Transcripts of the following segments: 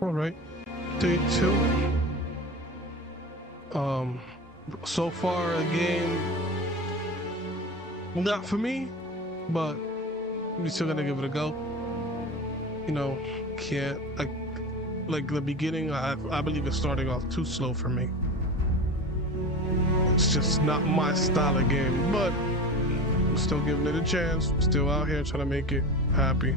All right, day 2. So far a game not for me, but we're still gonna give it a go. You know, can't like the beginning. I believe it's starting off too slow for me. It's just not my style of game, but I'm still giving it a chance. Still out here trying to make it happy.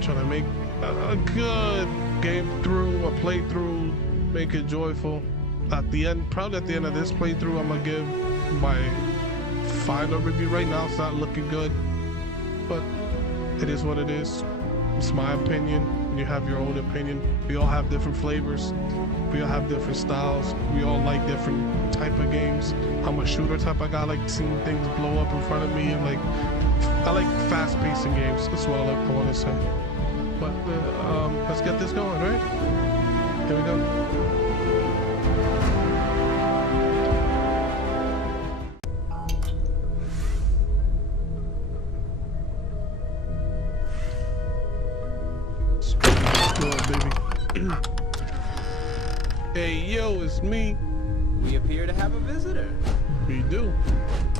Trying to make a good game through, a playthrough, make it joyful. At the end, probably at the end of this playthrough, I'm gonna give my final review. Right now, it's not looking good, but it is what it is. It's my opinion. You have your own opinion. We all have different flavors. We all have different styles. We all like different type of games. I'm a shooter type of guy. I like seeing things blow up in front of me, and I like fast-pacing games. That's what I want to say. But let's get this going, right? Here we go. Hey, yo, it's me. We appear to have a visitor. We do.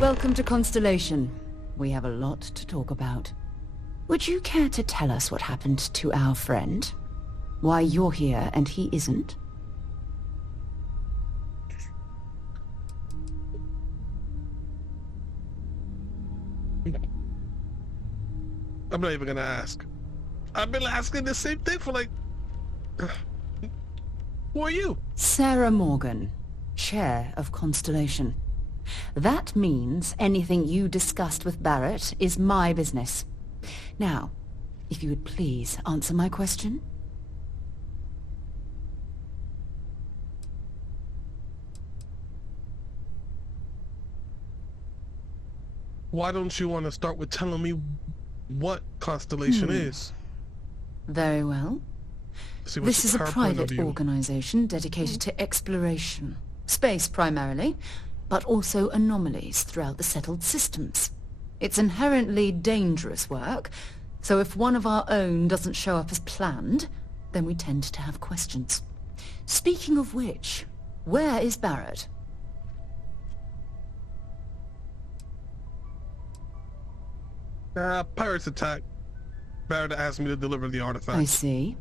Welcome to Constellation. We have a lot to talk about. Would you care to tell us what happened to our friend? Why you're here and he isn't? I'm not even gonna ask. I've been asking the same thing for who are you? Sarah Morgan, Chair of Constellation. That means anything you discussed with Barrett is my business. Now, if you would please answer my question. Why don't you want to start with telling me what Constellation is? Very well. This is a private organization dedicated to exploration. Space primarily, but also anomalies throughout the settled systems. It's inherently dangerous work, so if one of our own doesn't show up as planned, then we tend to have questions. Speaking of which, where is Barrett? Pirates attack. Barrett asked me to deliver the artifact. I see.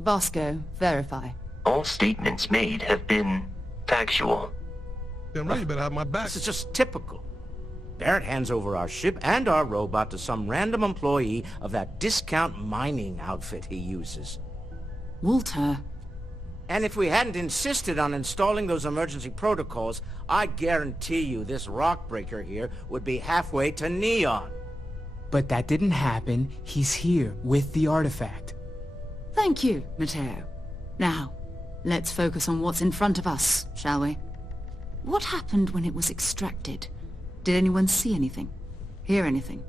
Vasco, verify. All statements made have been factual. Damn right, you better have my back. This is just typical. Barrett hands over our ship and our robot to some random employee of that discount mining outfit he uses. Walter. And if we hadn't insisted on installing those emergency protocols, I guarantee you this rock breaker here would be halfway to Neon. But that didn't happen. He's here with the artifact. Thank you, Matteo. Now, let's focus on what's in front of us, shall we? What happened when it was extracted? Did anyone see anything? Hear anything?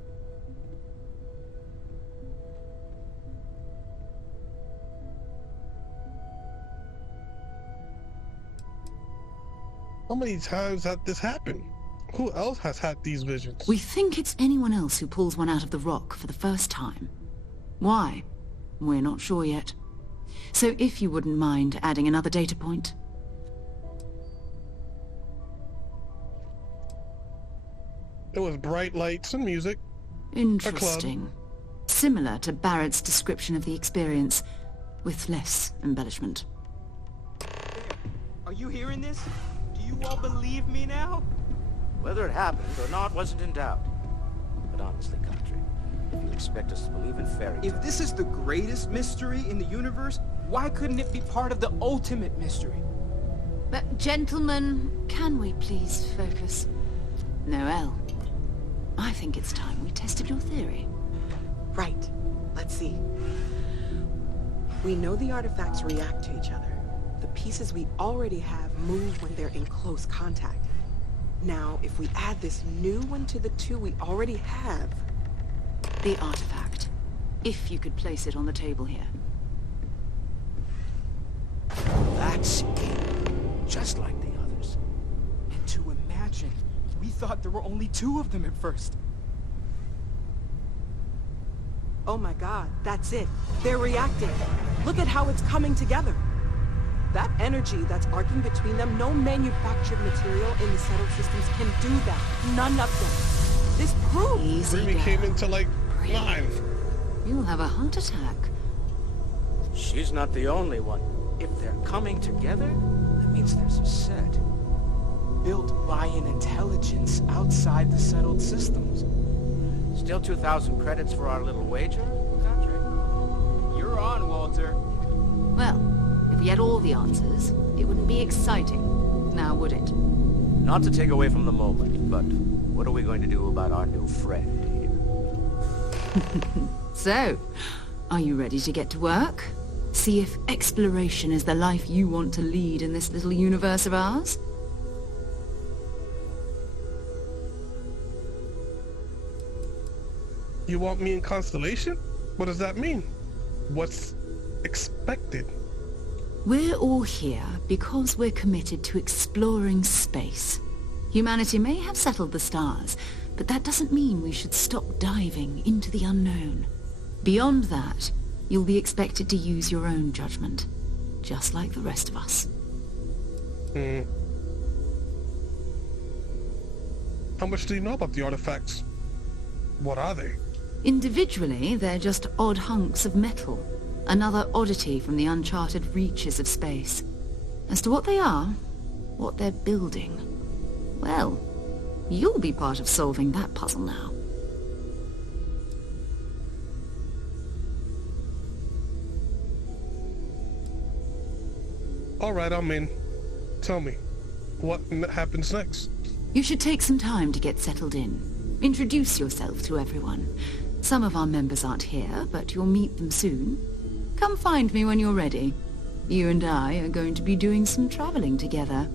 How many times has this happened? Who else has had these visions? We think it's anyone else who pulls one out of the rock for the first time. Why? We're not sure yet. So if you wouldn't mind adding another data point. There was bright lights and music. Interesting. Similar to Barrett's description of the experience, with less embellishment. Are you hearing this? Do you all believe me now? Whether it happened or not wasn't in doubt. But honestly, Country, if you expect us to believe in fairy tales... If this is the greatest mystery in the universe, why couldn't it be part of the ultimate mystery? But gentlemen, can we please focus? Noel, I think it's time we tested your theory. Right. Let's see. We know the artifacts react to each other. The pieces we already have move when they're in close contact. Now, if we add this new one to the two we already have... The artifact. If you could place it on the table here. That's it. Just like the others. And to imagine, we thought there were only 2 of them at first. Oh my god, that's it. They're reacting. Look at how it's coming together. That energy that's arcing between them, no manufactured material in the settled systems can do that. None of them. This proves... Easy, Remy came into, like, line. You'll have a heart attack. She's not the only one. If they're coming together, that means there's a set. Built by an intelligence outside the settled systems. Still 2,000 credits for our little wager, Patrick? You're on, Walter. Well, if we had all the answers, it wouldn't be exciting. Now, would it? Not to take away from the moment, but what are we going to do about our new friend here? So, are you ready to get to work? See if exploration is the life you want to lead in this little universe of ours? You want me in Constellation? What does that mean? What's expected? We're all here because we're committed to exploring space. Humanity may have settled the stars, but that doesn't mean we should stop diving into the unknown. Beyond that, you'll be expected to use your own judgment, just like the rest of us. How much do you know about the artifacts? What are they? Individually, they're just odd hunks of metal. Another oddity from the uncharted reaches of space. As to what they are, what they're building, well, you'll be part of solving that puzzle now. All right, I'm in. Tell me, what happens next? You should take some time to get settled in. Introduce yourself to everyone. Some of our members aren't here, but you'll meet them soon. Come find me when you're ready. You and I are going to be doing some traveling together.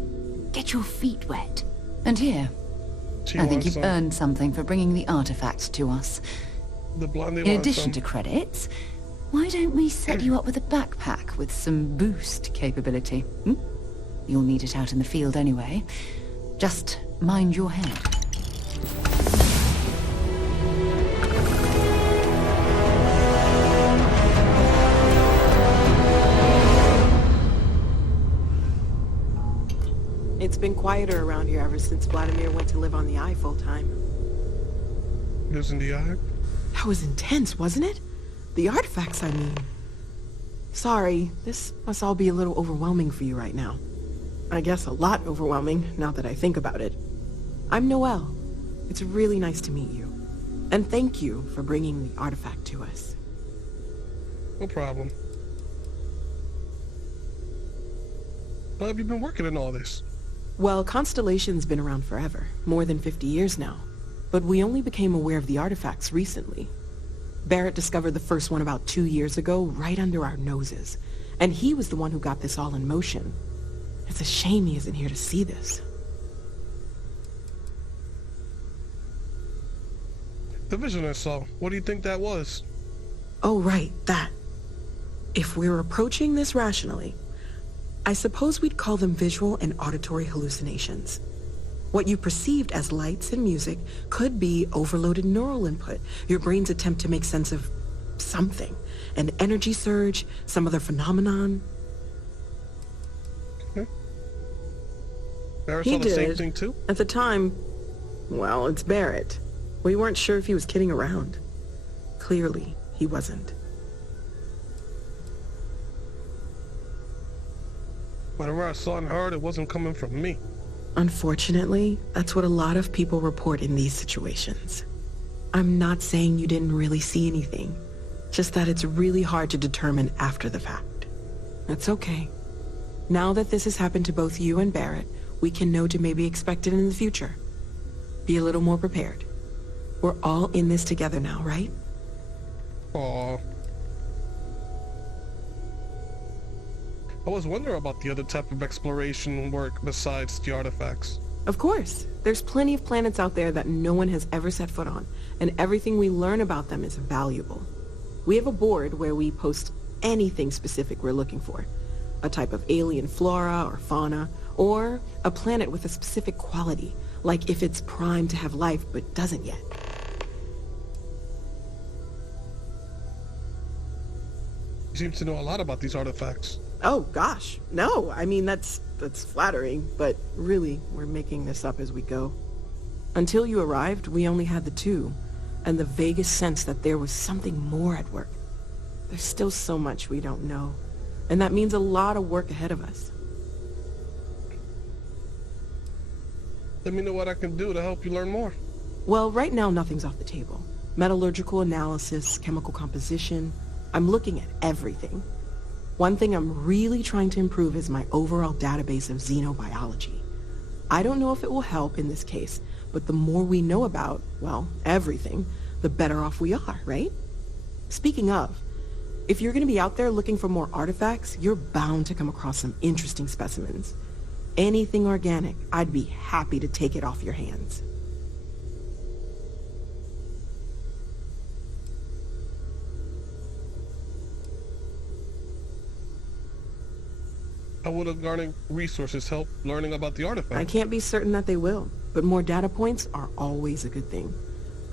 Get your feet wet. And here, I think you've earned something for bringing the artifact to us. The blondie In addition to credits, why don't we set you up with a backpack with some boost capability? You'll need it out in the field anyway. Just mind your head. It's been quieter around here ever since Vladimir went to live on the Eye full-time. Lives in the Eye? That was intense, wasn't it? The artifacts, I mean. Sorry, this must all be a little overwhelming for you right now. I guess a lot overwhelming, now that I think about it. I'm Noelle. It's really nice to meet you. And thank you for bringing the artifact to us. No problem. How have you been working on all this? Well, Constellation's been around forever, more than 50 years now. But we only became aware of the artifacts recently. Barrett discovered the first one about 2 years ago, right under our noses. And he was the one who got this all in motion. It's a shame he isn't here to see this. The vision I saw. What do you think that was? Oh, right, that. If we're approaching this rationally, I suppose we'd call them visual and auditory hallucinations. What you perceived as lights and music could be overloaded neural input, your brain's attempt to make sense of something. An energy surge, some other phenomenon. Okay. Barrett saw the same thing too? At the time, well, it's Barrett. We weren't sure if he was kidding around. Clearly, he wasn't. Whatever I saw and heard, it wasn't coming from me. Unfortunately, that's what a lot of people report in these situations. I'm not saying you didn't really see anything, just that it's really hard to determine after the fact. It's okay. Now that this has happened to both you and Barrett, we can know to maybe expect it in the future. Be a little more prepared. We're all in this together now, right? Aww. I was wondering about the other type of exploration work besides the artifacts. Of course. There's plenty of planets out there that no one has ever set foot on, and everything we learn about them is valuable. We have a board where we post anything specific we're looking for. A type of alien flora or fauna, or a planet with a specific quality, like if it's primed to have life but doesn't yet. You seem to know a lot about these artifacts. Oh, gosh. No, I mean, that's flattering, but really, we're making this up as we go. Until you arrived, we only had the two, and the vaguest sense that there was something more at work. There's still so much we don't know, and that means a lot of work ahead of us. Let me know what I can do to help you learn more. Well, right now, nothing's off the table. Metallurgical analysis, chemical composition. I'm looking at everything. One thing I'm really trying to improve is my overall database of xenobiology. I don't know if it will help in this case, but the more we know about, well, everything, the better off we are, right? Speaking of, if you're going to be out there looking for more artifacts, you're bound to come across some interesting specimens. Anything organic, I'd be happy to take it off your hands. How will garnering resources help learning about the artifact? I can't be certain that they will, but more data points are always a good thing.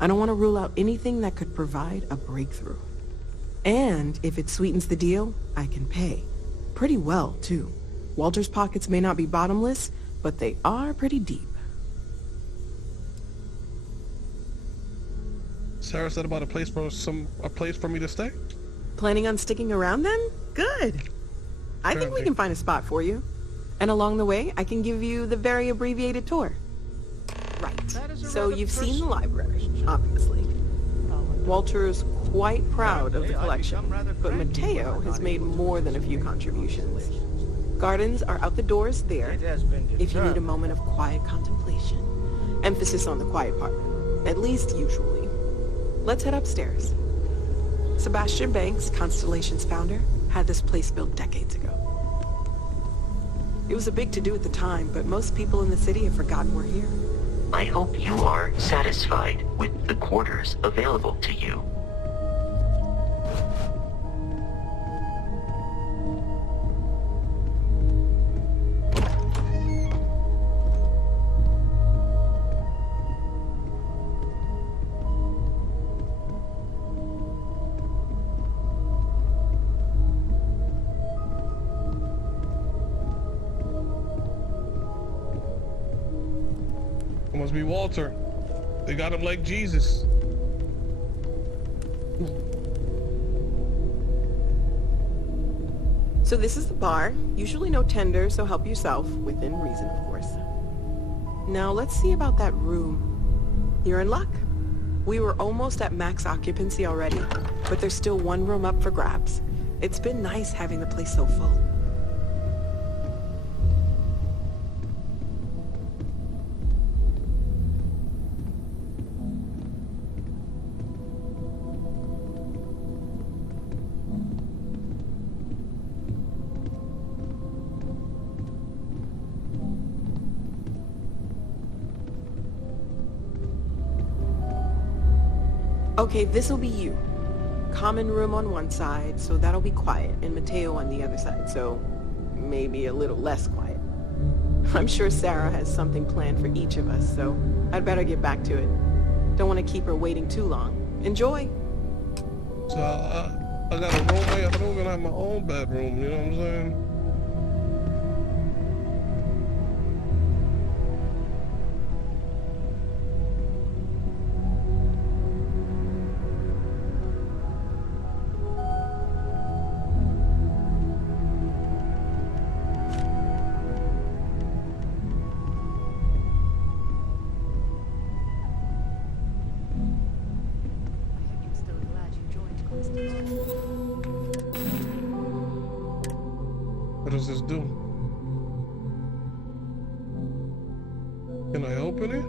I don't want to rule out anything that could provide a breakthrough. And if it sweetens the deal, I can pay. Pretty well, too. Walter's pockets may not be bottomless, but they are pretty deep. Sarah said about a place for me to stay? Planning on sticking around then? Good. I think we can find a spot for you. And along the way, I can give you the very abbreviated tour. Right. So you've seen the library, obviously. Walter is quite proud of the collection, but Mateo has made more than a few contributions. Gardens are out the doors there, if you need a moment of quiet contemplation. Emphasis on the quiet part, at least usually. Let's head upstairs. Sebastian Banks, Constellation's founder, had this place built decades ago. It was a big to-do at the time, but most people in the city have forgotten we're here. I hope you are satisfied with the quarters available to you. Must be Walter. They got him like Jesus. So this is the bar. Usually no tender, so help yourself, within reason, of course. Now let's see about that room. You're in luck. We were almost at max occupancy already, but there's still one room up for grabs. It's been nice having the place so full. Okay, this'll be you. Common room on one side, so that'll be quiet, and Mateo on the other side, so maybe a little less quiet. I'm sure Sarah has something planned for each of us, so I'd better get back to it. Don't want to keep her waiting too long. Enjoy! So I got a roommate. I think I'm gonna have my own bedroom, you know what I'm saying? What does this do? Can I open it?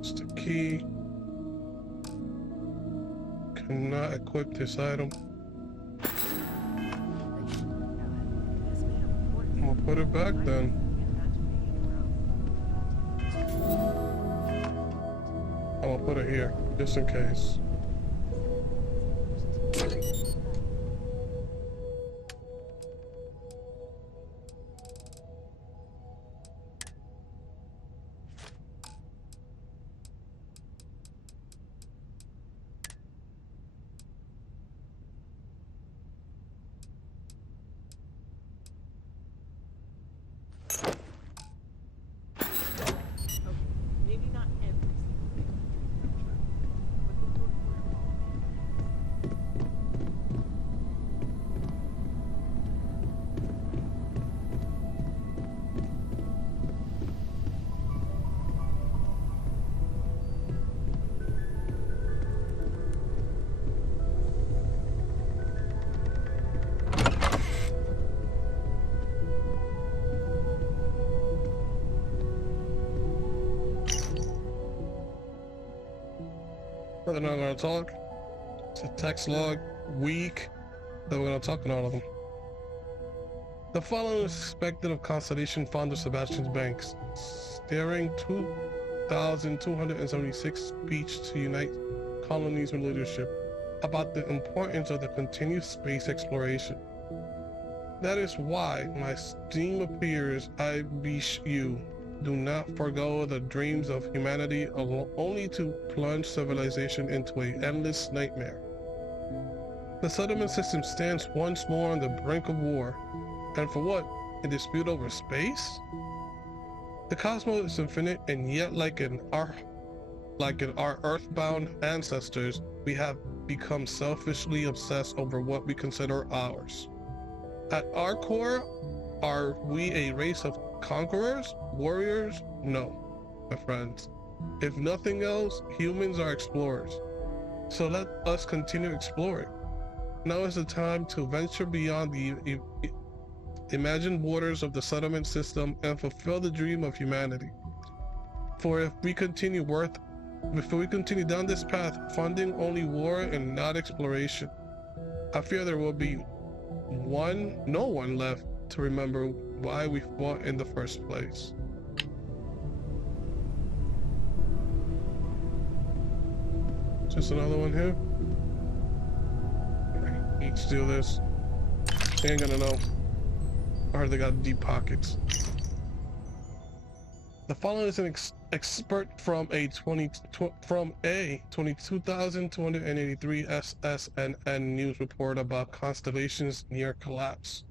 It's the key. Cannot equip this item. I'm gonna put put it back then. I'm gonna put it here, just in case. They're not gonna talk. It's a text log, weak. Then we're gonna talk in all of them. The following is expected of Constellation founder Sebastian Banks, steering 2,276 speech to unite colonies with leadership about the importance of the continued space exploration. That is why my esteemed peers, I beseech you, do not forego the dreams of humanity only to plunge civilization into an endless nightmare. The settlement system stands once more on the brink of war. And for what? A dispute over space? The cosmos is infinite, and yet like in our earthbound ancestors, we have become selfishly obsessed over what we consider ours. At our core, are we a race of conquerors? Warriors? No, my friends. If nothing else, humans are explorers. So let us continue exploring. Now is the time to venture beyond the imagined borders of the settlement system and fulfill the dream of humanity. For if we continue down this path, funding only war and not exploration, I fear there will be no one left to remember why we fought in the first place. Just another one here. Let's do this. They ain't gonna know. I heard they got deep pockets. The following is an expert from a 22,283 SSNN news report about Constellation's near collapse.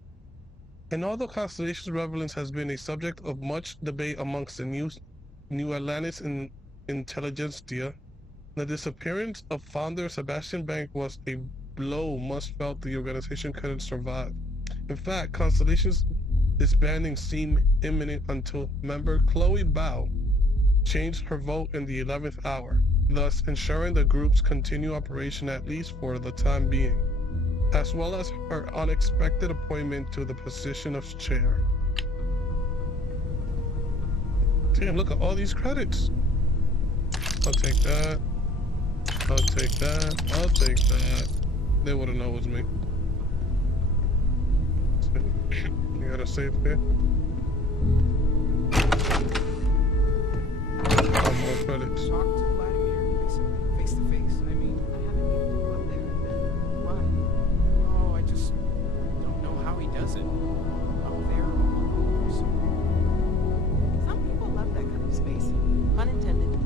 And although Constellation's relevance has been a subject of much debate amongst the New Atlantis intelligentsia, the disappearance of founder Sebastian Banks was a blow much felt the organization couldn't survive. In fact, Constellation's disbanding seemed imminent until member Chloe Bao changed her vote in the 11th hour, thus ensuring the group's continued operation at least for the time being, as well as her unexpected appointment to the position of chair. Damn, look at all these credits. I'll take that. I'll take that. I'll take that. They wouldn't know it was me. You got a safe here? More credits. Talk to Vladimir face to face. I mean, I haven't even go up there. Why? Oh, I just don't know how he does it. Up there or some people love that kind of space. Pun intended.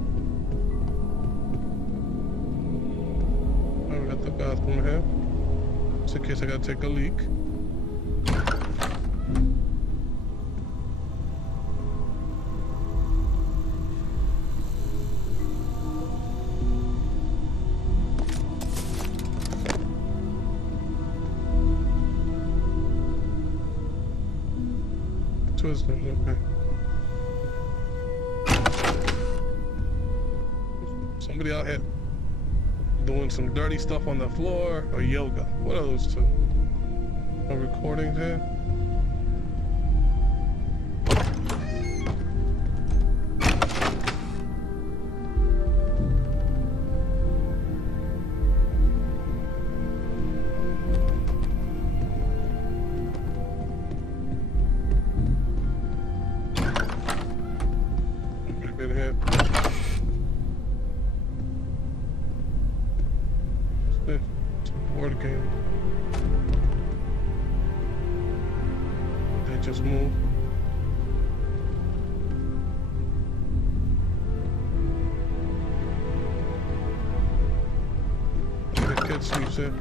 Oh, we got the bathroom here. Just in case I gotta take a leak. Okay. Somebody out here doing some dirty stuff on the floor or yoga. What are those two? No recordings here? in here. What's this? It's a board game. They just moved. The kid sleeps in.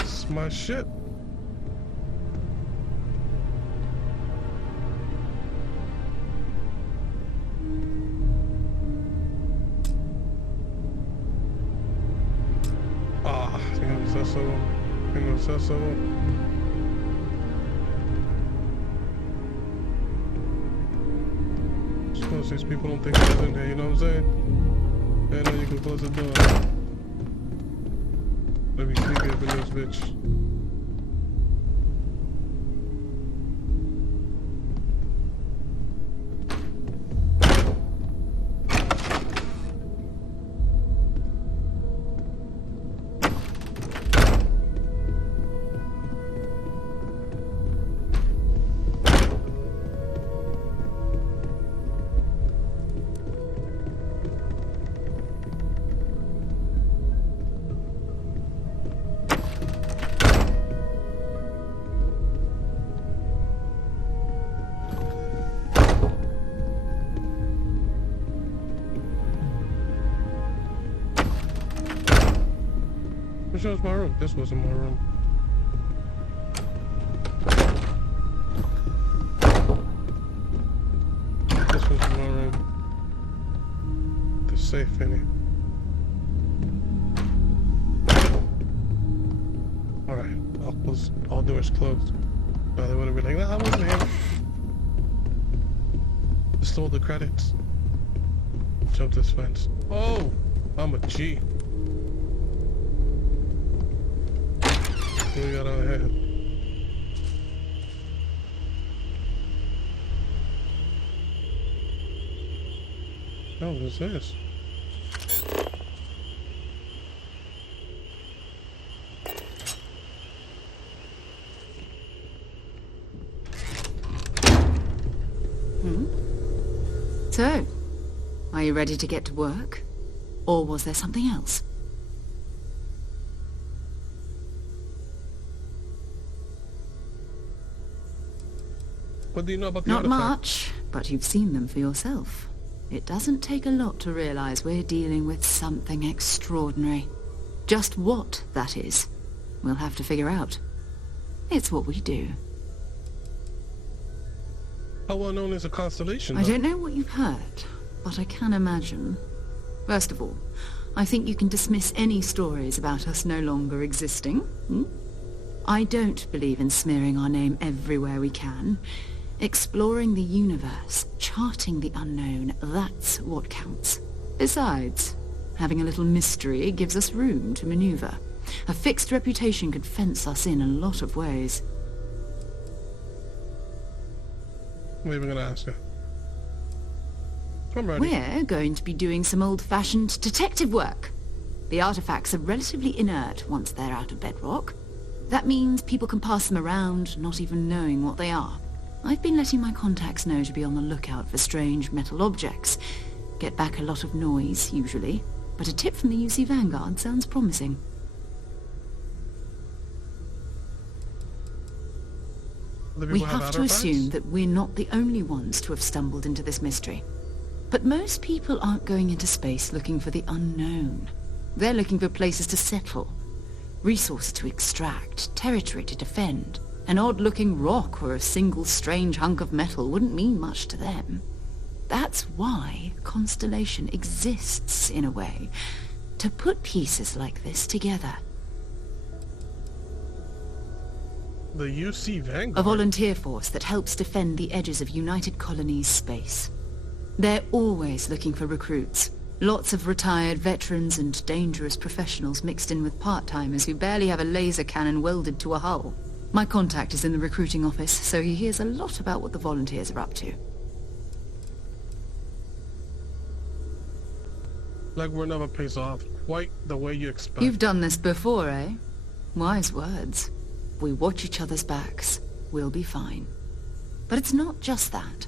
It's my shit. So suppose these people don't think I was in here, you know what I'm saying? And then you can close the door. Let me sneak up in this bitch. Which was my room? This wasn't my room. This was my room. The safe in it. Alright, all doors closed. No, they wouldn't be like, nah, I wasn't here. Stole the credits. Jump this fence. Oh, I'm a G. What we got out here? Oh, what is this? So, are you ready to get to work? Or was there something else? What do you know about the Not artifact? much, but you've seen them for yourself. It doesn't take a lot to realize we're dealing with something extraordinary. Just what that is, we'll have to figure out. It's what we do. How well known is a Constellation, though? I don't know what you've heard, but I can imagine. First of all, I think you can dismiss any stories about us no longer existing. I don't believe in smearing our name everywhere we can. Exploring the universe, charting the unknown, that's what counts. Besides, having a little mystery gives us room to maneuver. A fixed reputation could fence us in a lot of ways. I'm even gonna ask her. I'm ready. We're going to be doing some old-fashioned detective work. The artifacts are relatively inert once they're out of bedrock. That means people can pass them around, not even knowing what they are. I've been letting my contacts know to be on the lookout for strange metal objects. Get back a lot of noise, usually, but a tip from the UC Vanguard sounds promising. We have to assume that we're not the only ones to have stumbled into this mystery. But most people aren't going into space looking for the unknown. They're looking for places to settle, resources to extract, territory to defend. An odd-looking rock or a single strange hunk of metal wouldn't mean much to them. That's why Constellation exists, in a way, to put pieces like this together. The UC Vanguard? A volunteer force that helps defend the edges of United Colonies space. They're always looking for recruits. Lots of retired veterans and dangerous professionals mixed in with part-timers who barely have a laser cannon welded to a hull. My contact is in the recruiting office, so he hears a lot about what the volunteers are up to. Like we're never pays off quite the way you expect. You've done this before, eh? Wise words. we watch each other's backs, we'll be fine. But it's not just that.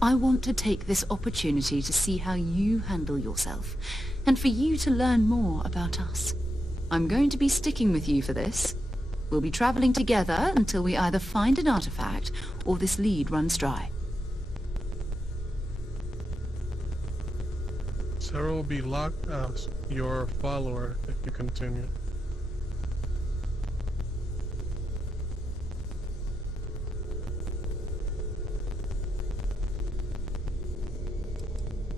I want to take this opportunity to see how you handle yourself, and for you to learn more about us. I'm going to be sticking with you for this. We'll be traveling together until we either find an artifact or this lead runs dry. Sarah will be locked as your follower if you continue.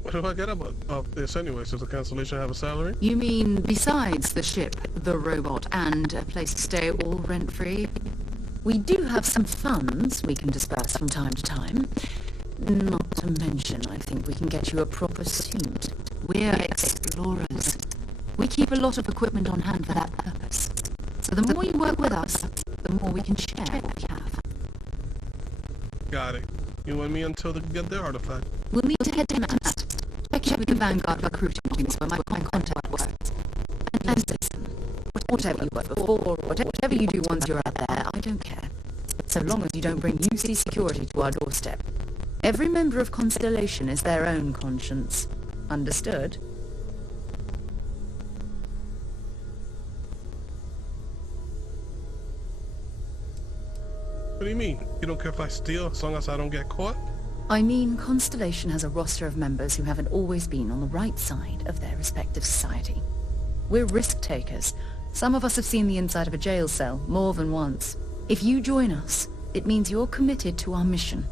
What do I get about this anyway? Does the Constellation have a salary? You mean besides the ship, the robot, and a place to stay all rent-free? We do have some funds we can disperse from time to time. Not to mention, I think we can get you a proper suit. We're explorers. We keep a lot of equipment on hand for that purpose. So the more you work with us, the more we can share what we have. Got it. You and me until they get their artifact. We'll need to head to Matt. Check with the Vanguard recruiting teams where my contact works. And listen, whatever you work before, whatever you do once you're out there, I don't care. So long as you don't bring UC security to our doorstep. Every member of Constellation is their own conscience. Understood? What do you mean? You don't care if I steal as long as I don't get caught? I mean, Constellation has a roster of members who haven't always been on the right side of their respective society. We're risk takers. Some of us have seen the inside of a jail cell more than once. If you join us, it means you're committed to our mission.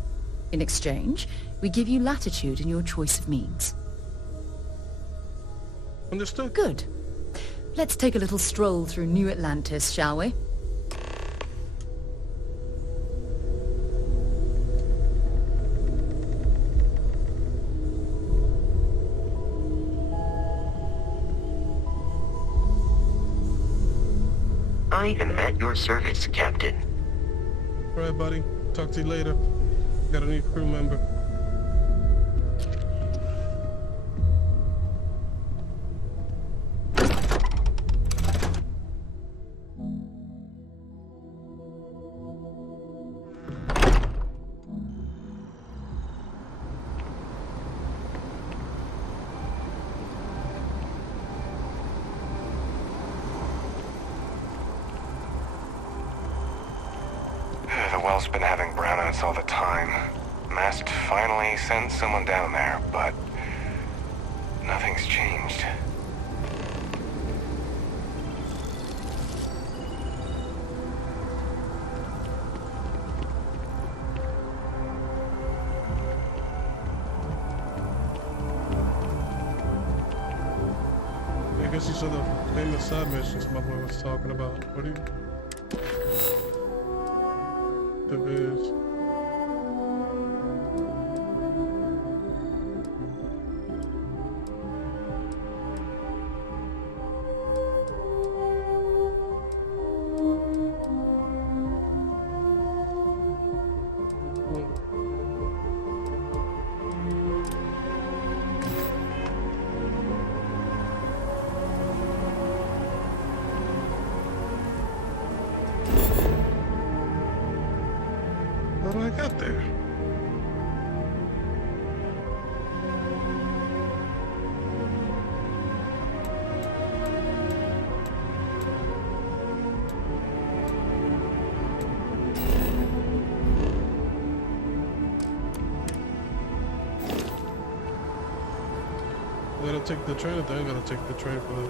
In exchange, we give you latitude in your choice of means. Understood. Good. Let's take a little stroll through New Atlantis, shall we? I am at your service, Captain. All right, buddy. Talk to you later. Got a new crew member. The well's been having brownouts all the time. Mast finally sent someone down there, but nothing's changed. I guess these are the famous side missions my boy was talking about. What do you... The viz. How do I get there? I gotta take the train, I think I gotta take the train for the...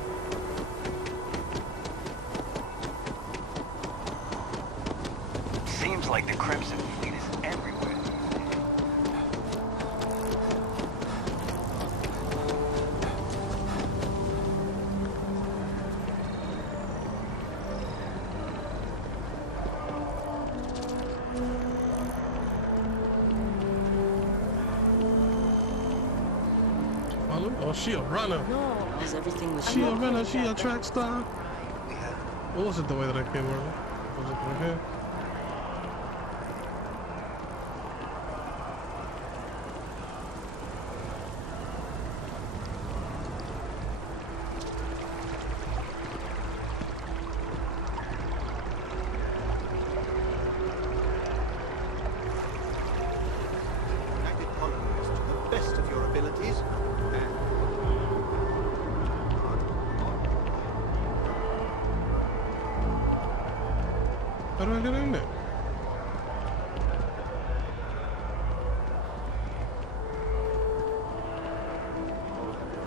Seems like the Crimson Fleet is everywhere. Oh, she a runner. No, as everything was She a runner, she a track star. What was it the way that I came earlier? Was it right here? abilities. How do I get in there?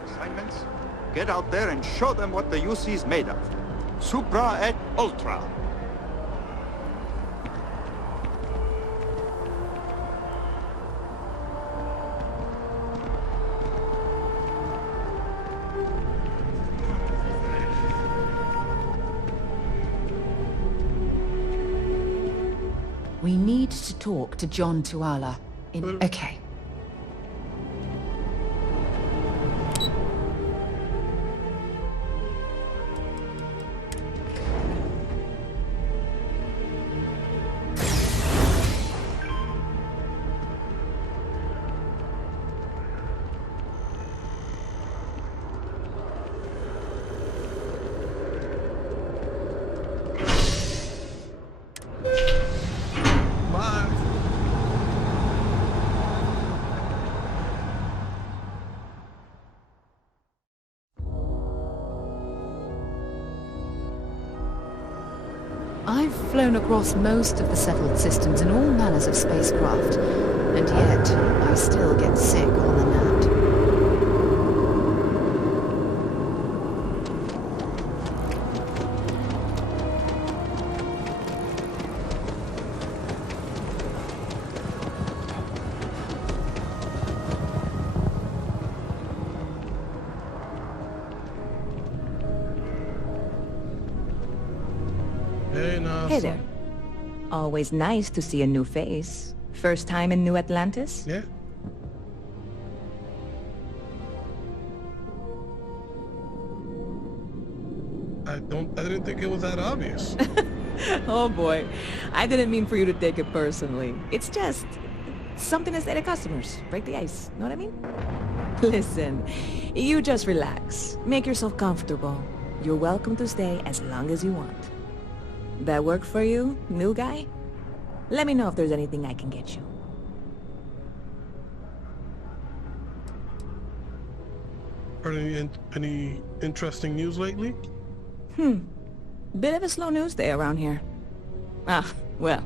Assignments? Get out there and show them what the UC is made of. Supra et Ultra. We need to talk to John Tuala. Okay. I've flown across most of the settled systems in all manners of spacecraft, and yet I still get sick on the nat. Hey there. Always nice to see a new face. First time in New Atlantis? Yeah. I didn't think it was that obvious. Oh boy. I didn't mean for you to take it personally. It's just something to say to customers. Break the ice. Know what I mean? Listen, you just relax. Make yourself comfortable. You're welcome to stay as long as you want. That work for you, new guy? Let me know if there's anything I can get you. Heard any interesting news lately? Bit of a slow news day around here. Well,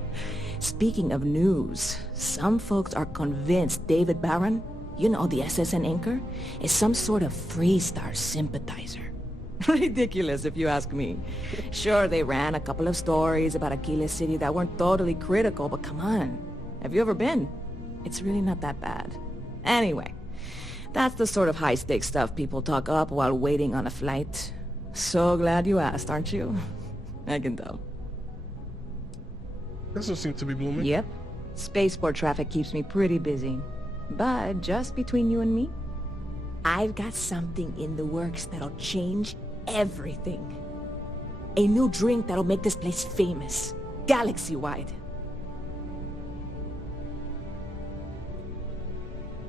speaking of news, some folks are convinced David Barron, you know, the SSN anchor, is some sort of Freestar sympathizer. Ridiculous, if you ask me. Sure, they ran a couple of stories about Aquila City that weren't totally critical, but come on. Have you ever been? It's really not that bad. Anyway, that's the sort of high-stakes stuff people talk up while waiting on a flight. So glad you asked, aren't you? I can tell. Doesn't seem to be blooming. Yep. Spaceport traffic keeps me pretty busy. But just between you and me, I've got something in the works that'll change everything. A new drink that'll make this place famous, galaxy-wide.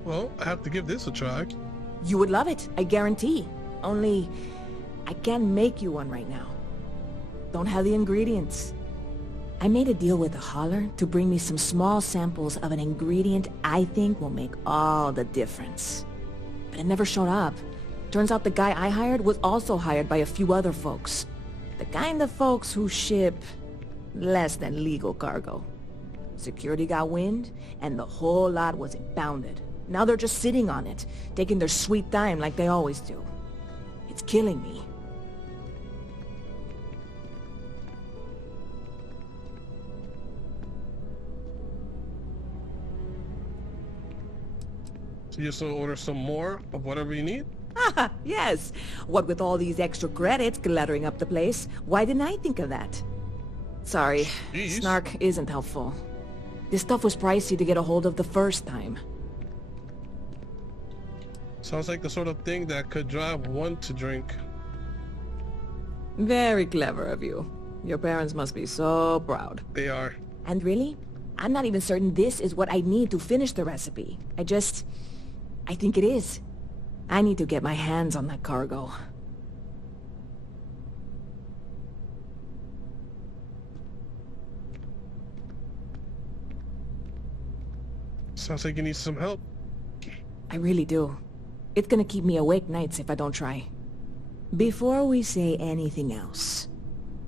Well, I have to give this a try. You would love it, I guarantee. Only, I can't make you one right now. Don't have the ingredients. I made a deal with a hauler to bring me some small samples of an ingredient I think will make all the difference. But it never showed up. Turns out the guy I hired was also hired by a few other folks. The kind of folks who ship less than legal cargo. Security got wind, and the whole lot was impounded. Now they're just sitting on it, taking their sweet time like they always do. It's killing me. So you just order some more of whatever you need? Haha, yes. What with all these extra credits cluttering up the place, why didn't I think of that? Sorry, Jeez. snark isn't helpful. This stuff was pricey to get a hold of the first time. Sounds like the sort of thing that could drive one to drink. Very clever of you. Your parents must be so proud. They are. And really, I'm not even certain this is what I need to finish the recipe. I think it is. I need to get my hands on that cargo. Sounds like you need some help. I really do. It's gonna keep me awake nights if I don't try. Before we say anything else,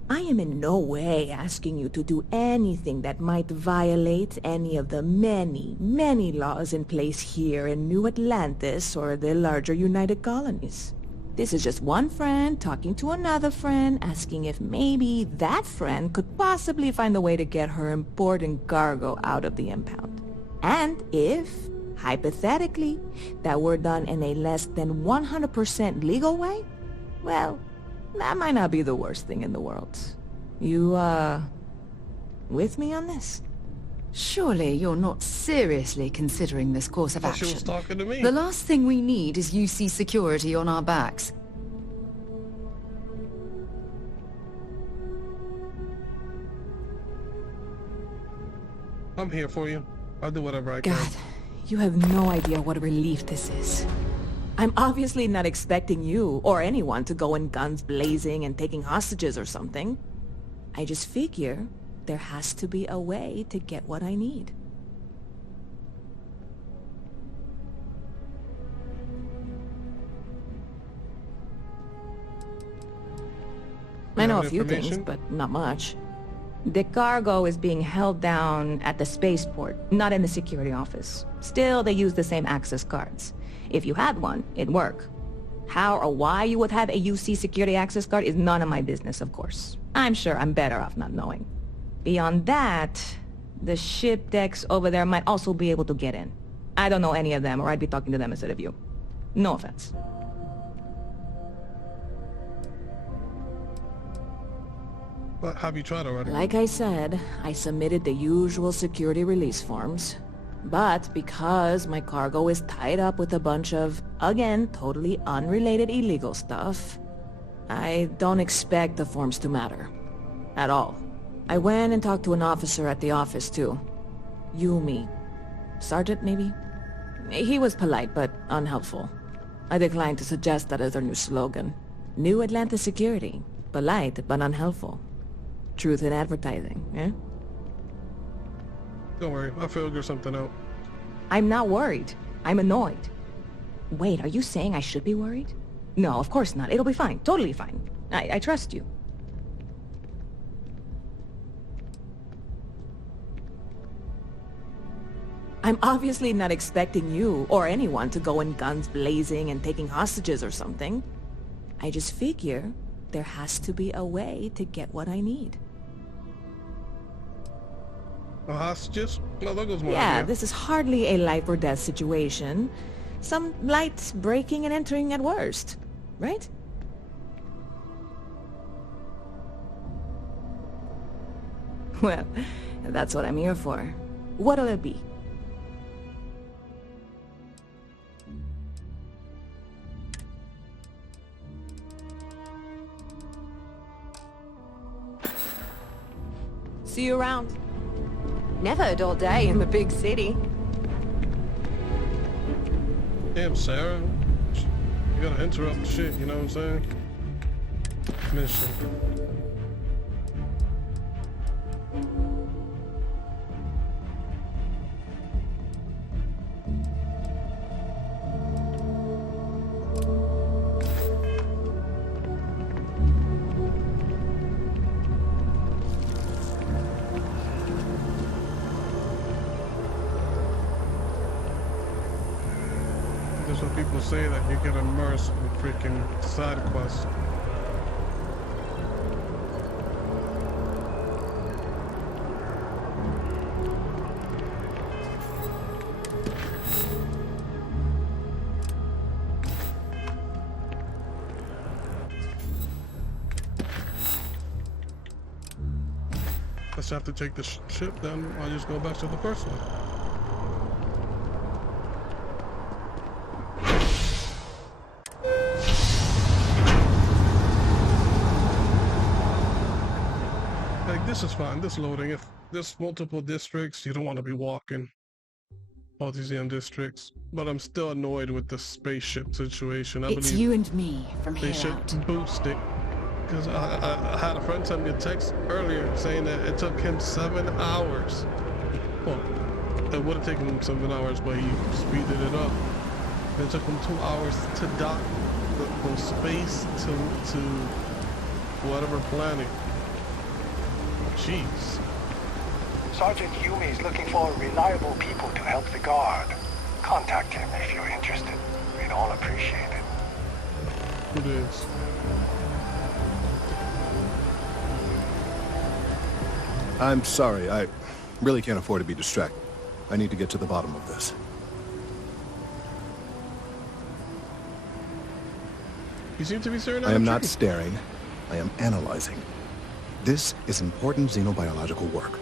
I am in no way asking you to do anything that might violate any of the many, many laws in place here in New Atlantis or the larger United Colonies. This is just one friend talking to another friend, asking if maybe that friend could possibly find a way to get her important cargo out of the impound. And if, hypothetically, that were done in a less than 100% legal way, well, that might not be the worst thing in the world. You, with me on this? Surely you're not seriously considering this course of action. She was talking to me. The last thing we need is UC security on our backs. I'm here for you. I'll do whatever I can. God, you have no idea what a relief this is. I'm obviously not expecting you or anyone to go in guns blazing and taking hostages or something. I just figure there has to be a way to get what I need. I know a few things, but not much. The cargo is being held down at the spaceport, not in the security office. Still, they use the same access cards. If you had one, it'd work. How or why you would have a UC security access card is none of my business, of course. I'm sure I'm better off not knowing. Beyond that, the ship decks over there might also be able to get in. I don't know any of them, or I'd be talking to them instead of you. No offense. But have you tried already? Like I said, I submitted the usual security release forms. But because my cargo is tied up with a bunch of, again, totally unrelated illegal stuff, I don't expect the forms to matter. At all. I went and talked to an officer at the office, too. Yumi. Sergeant, maybe? He was polite, but unhelpful. I declined to suggest that as their new slogan. New Atlantis Security. Polite, but unhelpful. Truth in advertising, eh? Don't worry, I'll figure something out. I'm not worried. I'm annoyed. Wait, are you saying I should be worried? No, of course not. It'll be fine. Totally fine. I trust you. I'm obviously not expecting you or anyone to go in guns blazing and taking hostages or something. I just figure there has to be a way to get what I need. Hostages? No, that goes more. Yeah, this is hardly a life or death situation. Some light breaking and entering at worst, right? Well, that's what I'm here for. What'll it be? See you around. Never a dull day in the big city. Damn, Sarah. You gotta interrupt the shit, you know what I'm saying? Mission. That's what people say, that you get immersed in freaking side quests. Let's have to take the ship, then I'll just go back to the first one. This is fine, this loading. If there's multiple districts, you don't want to be walking all these damn districts. But I'm still annoyed with the spaceship situation. It's you and me from here out. They should boost it. Because I had a friend send me a text earlier saying that it took him 7 hours. Well, it would have taken him 7 hours, but he speeded it up. It took them 2 hours to dock from space to whatever planet. Jeez. Sergeant Yumi is looking for reliable people to help the guard. Contact him if you're interested. We'd all appreciate it. It is. I'm sorry, I really can't afford to be distracted. I need to get to the bottom of this. You seem to be staring at I am not staring. I am analyzing. This is important xenobiological work.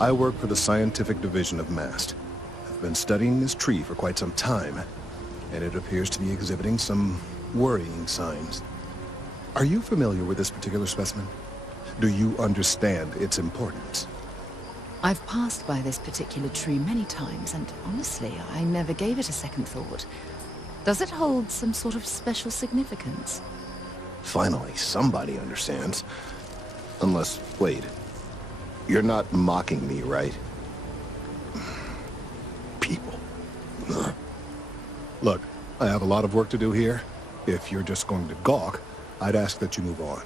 I work for the scientific division of MAST. I've been studying this tree for quite some time, and it appears to be exhibiting some worrying signs. Are you familiar with this particular specimen? Do you understand its importance? I've passed by this particular tree many times, and honestly, I never gave it a second thought. Does it hold some sort of special significance? Finally, somebody understands. Unless, wait. You're not mocking me, right? People. Ugh. Look, I have a lot of work to do here. If you're just going to gawk, I'd ask that you move on.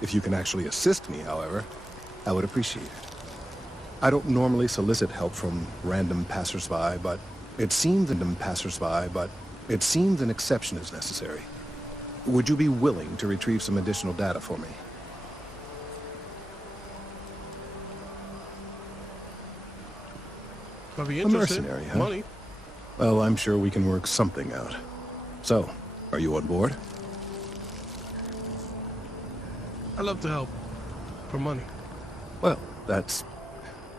If you can actually assist me, however, I would appreciate it. I don't normally solicit help from random passersby, but it seems an exception is necessary. Would you be willing to retrieve some additional data for me? I'd be A interested. mercenary, huh? Money. Well, I'm sure we can work something out. So, are you on board? I love to help. For money. Well,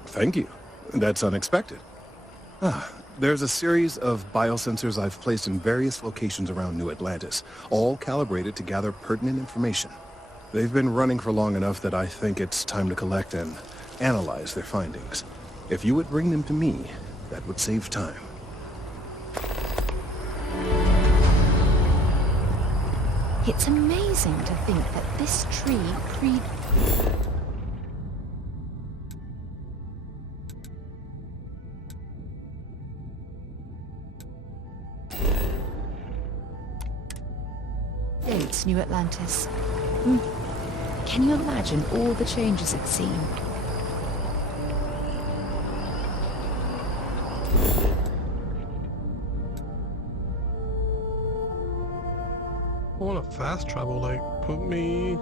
thank you. That's unexpected. There's a series of biosensors I've placed in various locations around New Atlantis, all calibrated to gather pertinent information. They've been running for long enough that I think it's time to collect and analyze their findings. If you would bring them to me, that would save time. It's amazing to think that this tree predates New Atlantis. Can you imagine all the changes it's seen? I want to fast travel, like, put me...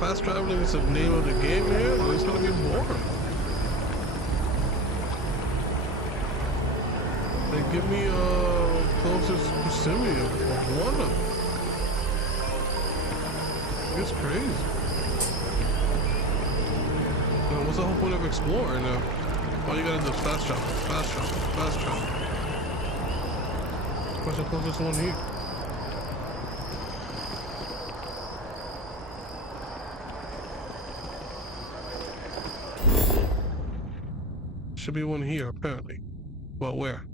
fast traveling is the name of the game here? It's gonna be boring. Like, give me closest proximity of one of them. It's crazy. What's the whole point of exploring now? All you gotta do is fast travel, fast travel, fast travel. Where's the closest one here? Should be one here, apparently. Well, where?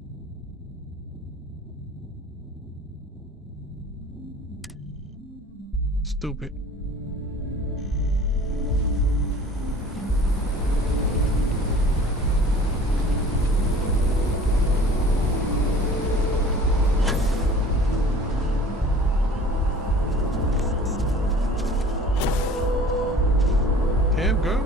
Stupid. Damn, girl.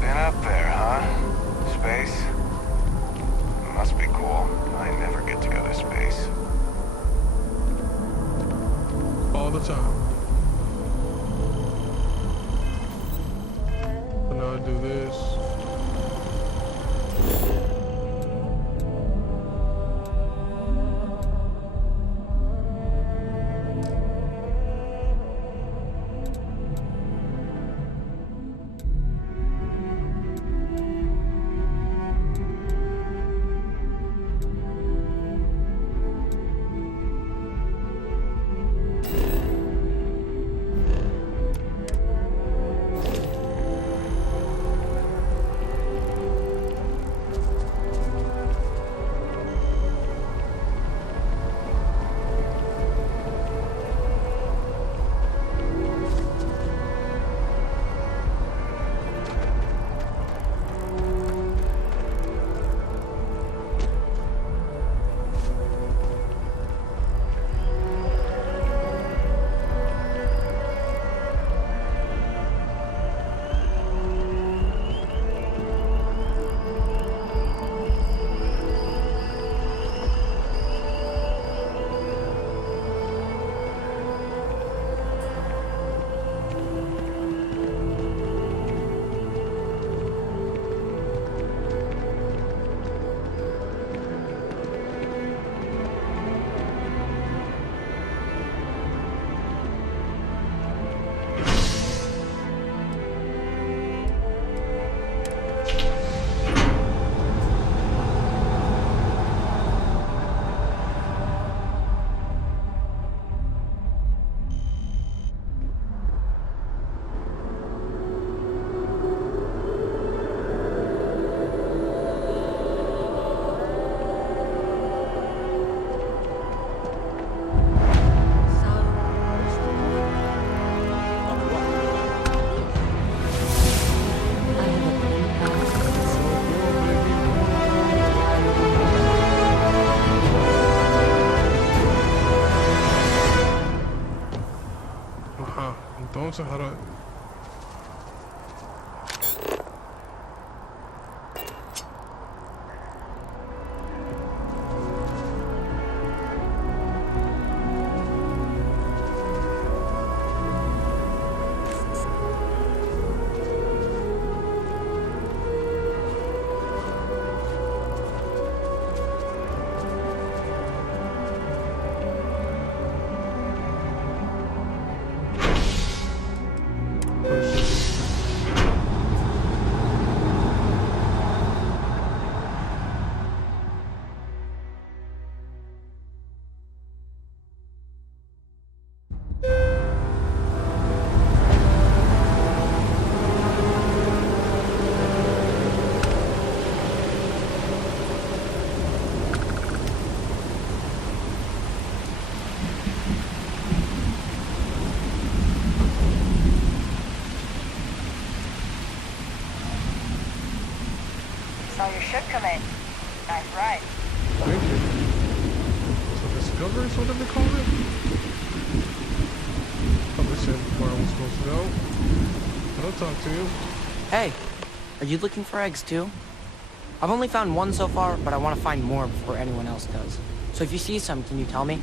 Been up there, huh? Space? Must be cool. Saw your ship come in. Nice ride. Thank you. So Discovery is what they call it? Probably said where I was supposed to go. I'll talk to you. Hey, are you looking for eggs too? I've only found one so far, but I want to find more before anyone else does. So if you see some, can you tell me?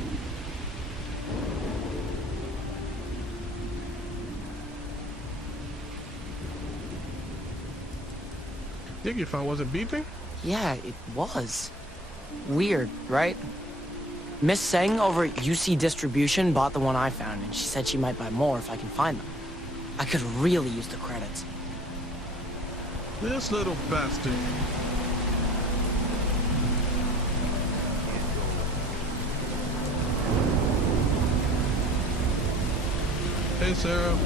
Dig you found was it beeping? Yeah, it was. Weird, right? Miss Seng over at UC Distribution bought the one I found, and she said she might buy more if I can find them. I could really use the credits. This little bastard. Hey, Sarah.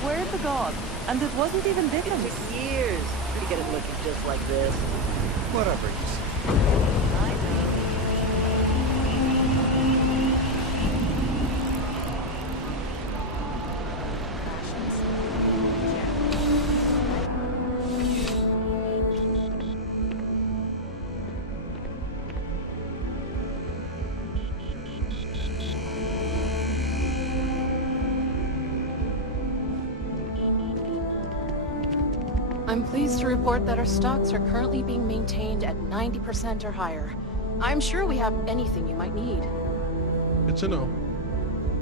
Swear to God, and it wasn't even different. It took years to get it looking just like this. Whatever you say. I'm pleased to report that our stocks are currently being maintained at 90% or higher. I'm sure we have anything you might need. Good to know.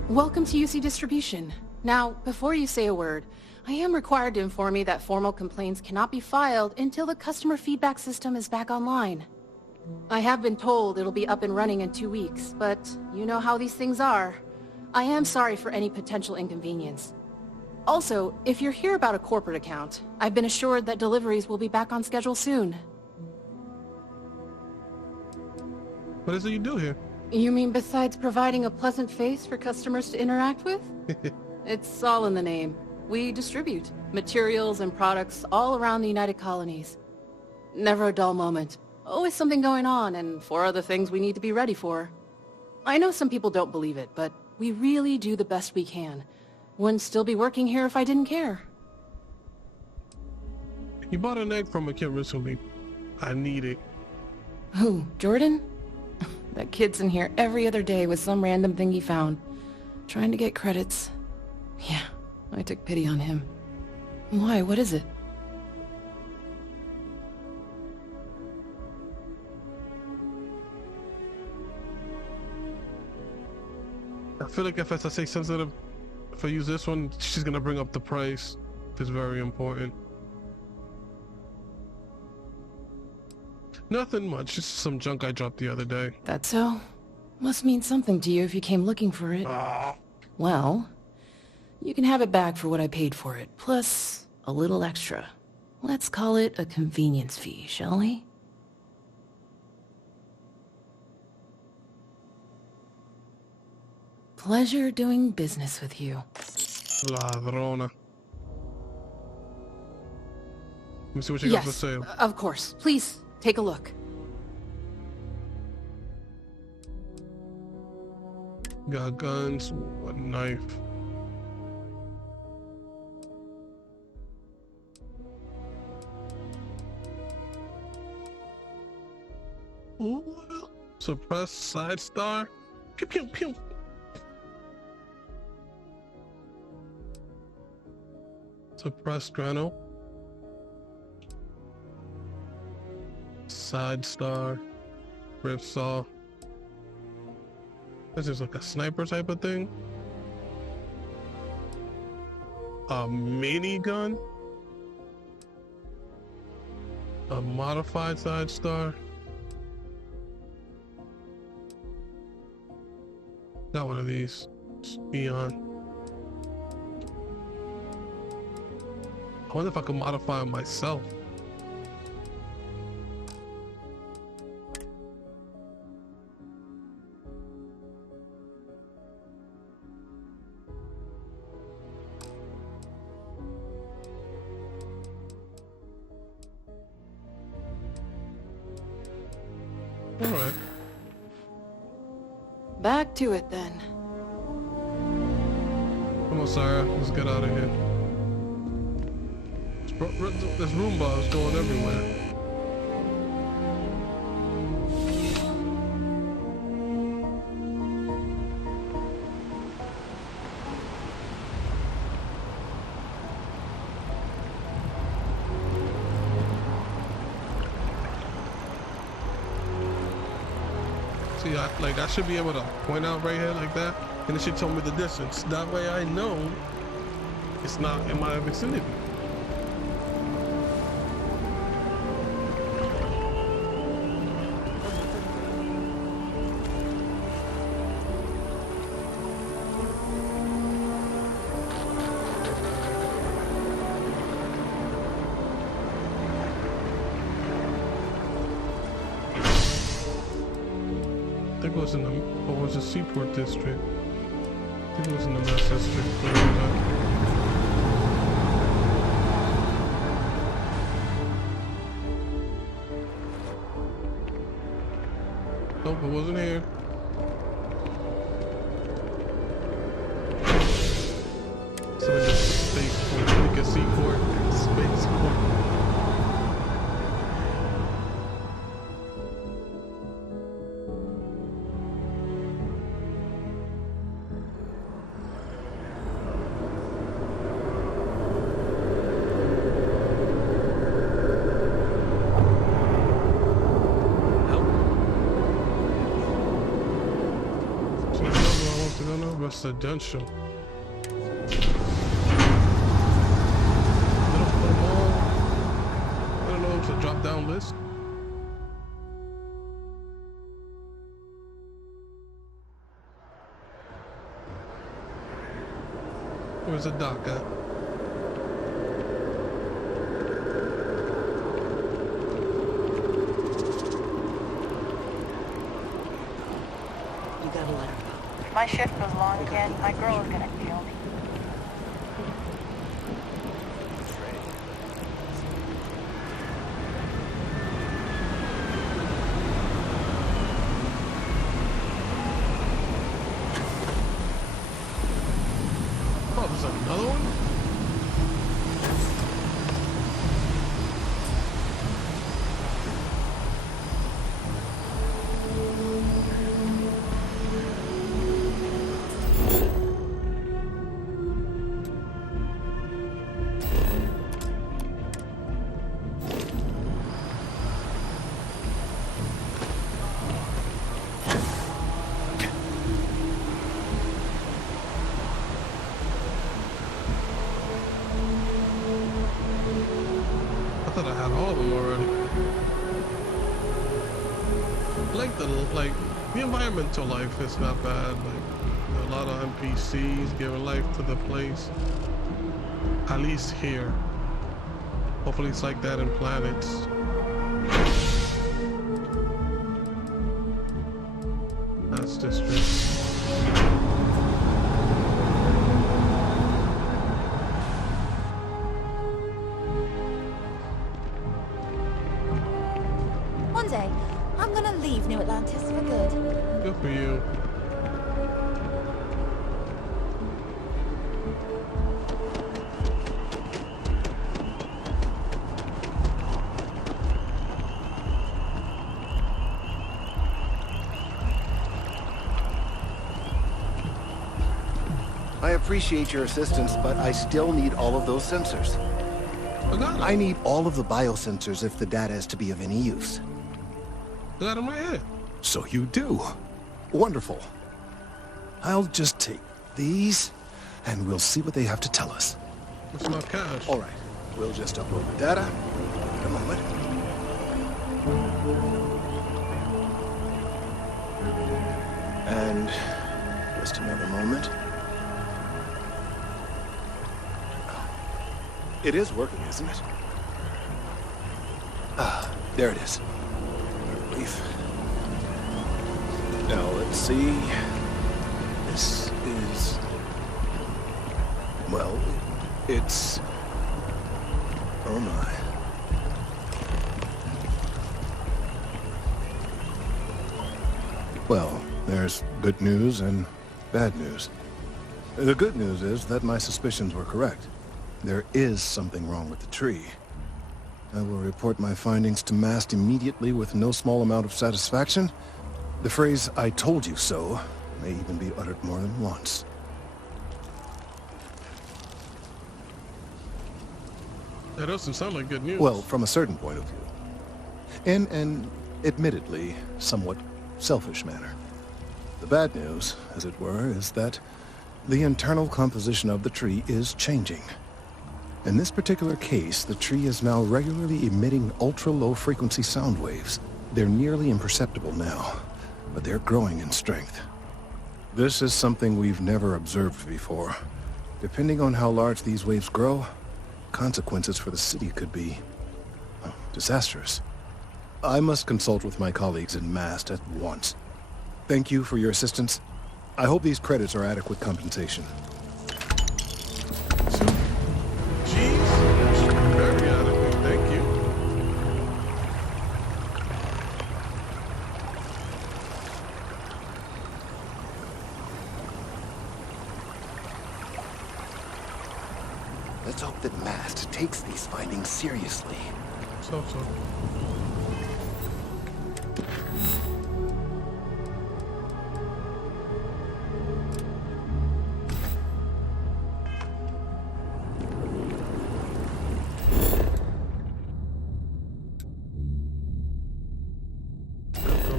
Welcome to UC Distribution. Now, before you say a word, I am required to inform you that formal complaints cannot be filed until the customer feedback system is back online. I have been told it'll be up and running in 2 weeks, but you know how these things are. I am sorry for any potential inconvenience. Also, if you're here about a corporate account, I've been assured that deliveries will be back on schedule soon. What is it you do here? You mean besides providing a pleasant face for customers to interact with? It's all in the name. We distribute materials and products all around the United Colonies. Never a dull moment. Always something going on, and 4 other things we need to be ready for. I know some people don't believe it, but we really do the best we can. Wouldn't still be working here if I didn't care. You bought an egg from a kid recently. I need it. Who, Jordan? That kid's in here every other day with some random thing he found. Trying to get credits. Yeah, I took pity on him. Why, what is it? I feel like if I say sensitive, if I use this one, she's gonna bring up the price. It's very important. Nothing much, just some junk I dropped the other day. That so? Must mean something to you if you came looking for it. Well, you can have it back for what I paid for it, plus a little extra. Let's call it a convenience fee, shall we? Pleasure doing business with you. Ladrona. Let me see what you got for sale. Of course. Please, take a look. Got guns, a knife. Ooh, suppressed side star. Pew pew pew. Suppressed Grano. Side star. Rip saw. This is like a sniper type of thing. A minigun. A modified side star. Got one of these. Eon. I wonder if I can modify it myself. Alright. Back to it then. Come on, Sarah. Let's get out of here. This Roomba is going everywhere. See, I should be able to point out right here like that, and it should tell me the distance. That way I know it's not in my vicinity. I think it was in the, or was it Seaport District? I think it was in the Mass District. Nope, it wasn't here. So in the spaceport, I think it's Seaport, spaceport. Residential. I don't know, it's a drop down list. Where's the dock at? You gotta let her go. If my shift goes long again, my girl is gonna kill me. Oh, there's another one? I thought I had all of them already. The environmental life is not bad. Like a lot of NPCs giving life to the place. At least here. Hopefully it's like that in planets. That's district. One day, I'm gonna leave New Atlantis for good. Good for you. I appreciate your assistance, but I still need all of those sensors. I need all of the biosensors if the data is to be of any use. I got them right here. So you do. Wonderful. I'll just take these, and we'll see what they have to tell us. It's not cash. All right. We'll just upload the data. Wait a moment. And just another moment. It is working, isn't it? Ah, there it is. Relief. Now, let's see. This is... well, it's... oh my. Well, there's good news and bad news. The good news is that my suspicions were correct. There is something wrong with the tree. I will report my findings to MAST immediately with no small amount of satisfaction. The phrase, "I told you so," may even be uttered more than once. That doesn't sound like good news. Well, from a certain point of view. In an admittedly somewhat selfish manner. The bad news, as it were, is that the internal composition of the tree is changing. In this particular case, the tree is now regularly emitting ultra-low frequency sound waves. They're nearly imperceptible now, but they're growing in strength. This is something we've never observed before. Depending on how large these waves grow, consequences for the city could be disastrous. I must consult with my colleagues in MAST at once. Thank you for your assistance. I hope these credits are adequate compensation. Very adequate, thank you. Let's hope that MAST takes these findings seriously. So.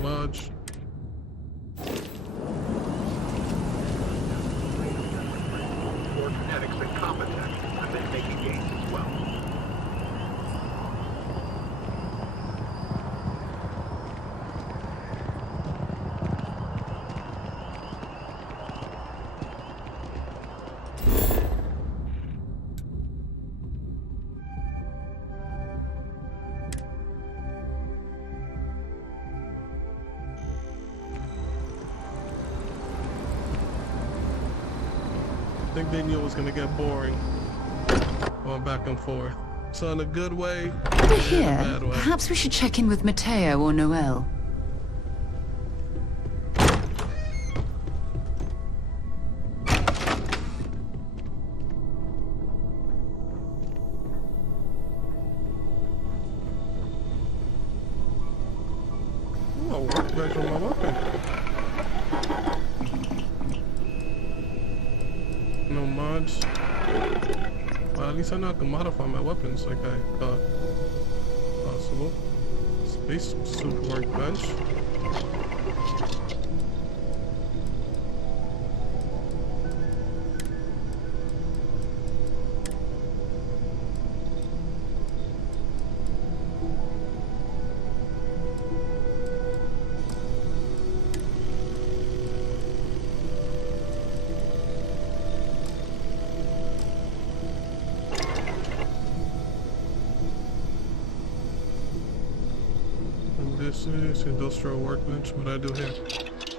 Lodge. More genetics and competent, and then making gains as well. I think they knew it was gonna get boring. Going back and forth. So in a good way, Over and here, in a bad way. perhaps we should check in with Mateo or Noel. Oh, workbench on my weapon. No mods. Well, at least I know I can modify my weapons like I thought possible. Space suit workbench. This is industrial workbench. What I do here?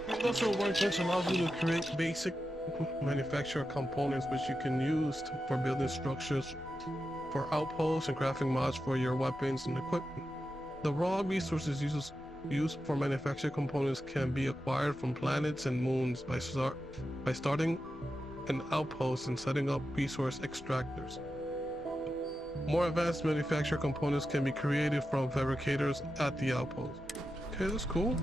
Industrial workbench allows you to create basic manufacturer components which you can use for building structures, for outposts, and crafting mods for your weapons and equipment. The raw resources used for manufactured components can be acquired from planets and moons by starting an outpost and setting up resource extractors. More advanced manufactured components can be created from fabricators at the outpost. Okay, that's cool.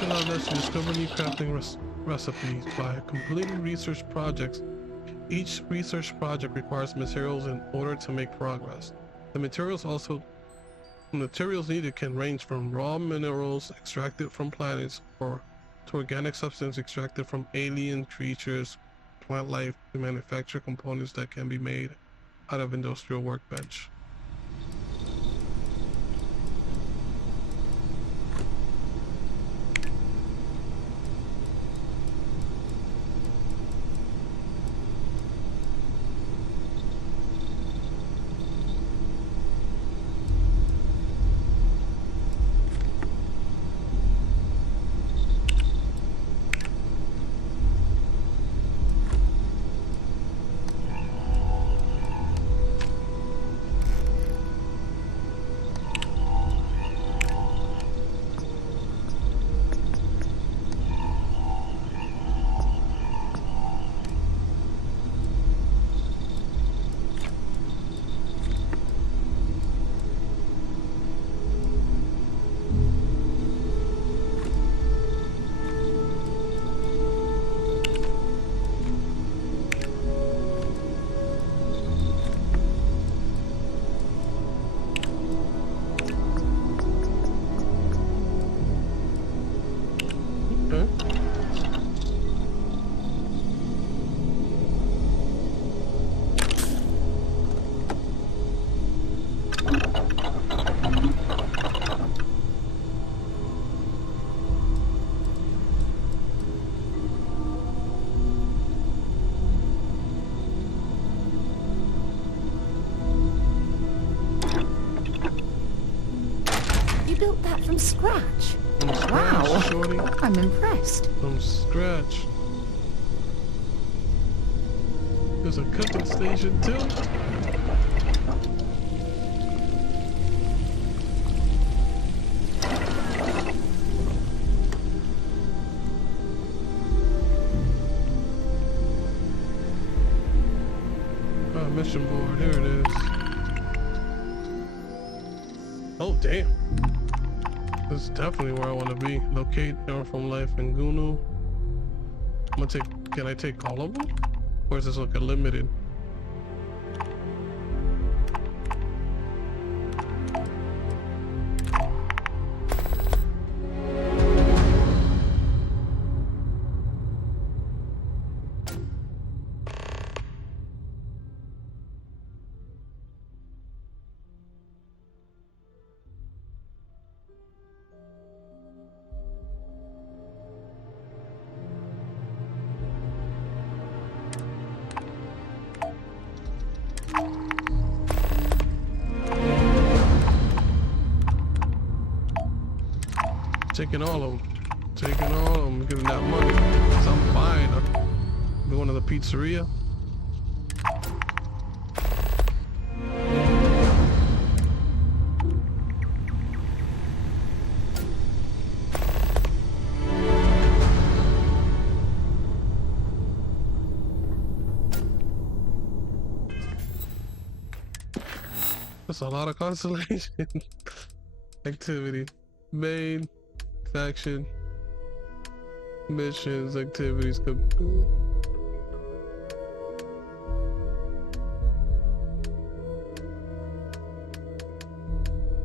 Now lets you discover new crafting recipes by completing research projects. Each research project requires materials in order to make progress. The materials needed can range from raw minerals extracted from planets or to organic substance extracted from alien creatures, plant life, to manufacture components that can be made out of industrial workbench. Okay. Built that from scratch. From scratch, wow. shorty. I'm impressed. From scratch. There's a cooking station too. Oh, mission board. Here it is. Oh, damn. This is definitely where I want to be. Locate from life in Gunu. I'm gonna take. Can I take all of them? Or is this like a limited? Taking all of them. Taking all of them. Getting that money. Cause I'm fine. I'm going to the pizzeria. That's a lot of Constellation activity. Main faction missions, activities.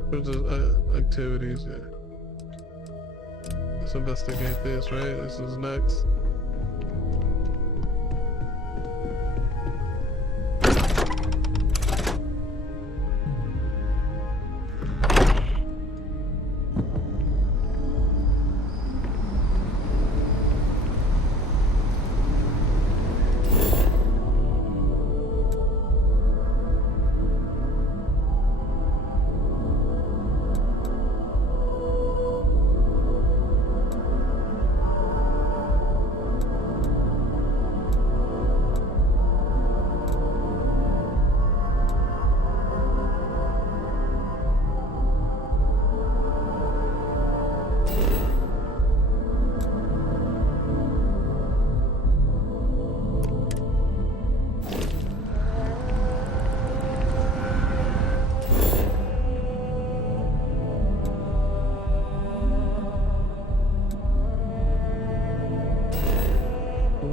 Where's the activities? Yeah. Let's investigate this, right? This is next.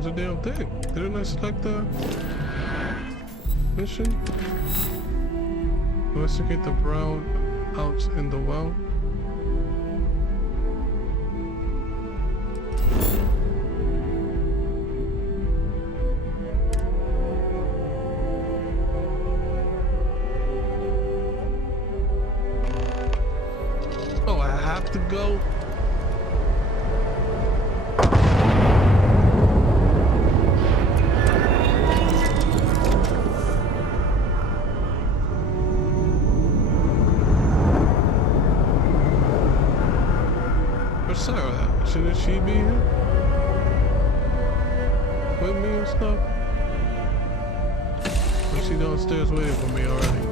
The damn thing. Didn't I select the mission? Investigate the brown outs in the well. Oh, I have to go. Shouldn't she be here? With me and stuff? Or she downstairs waiting for me already?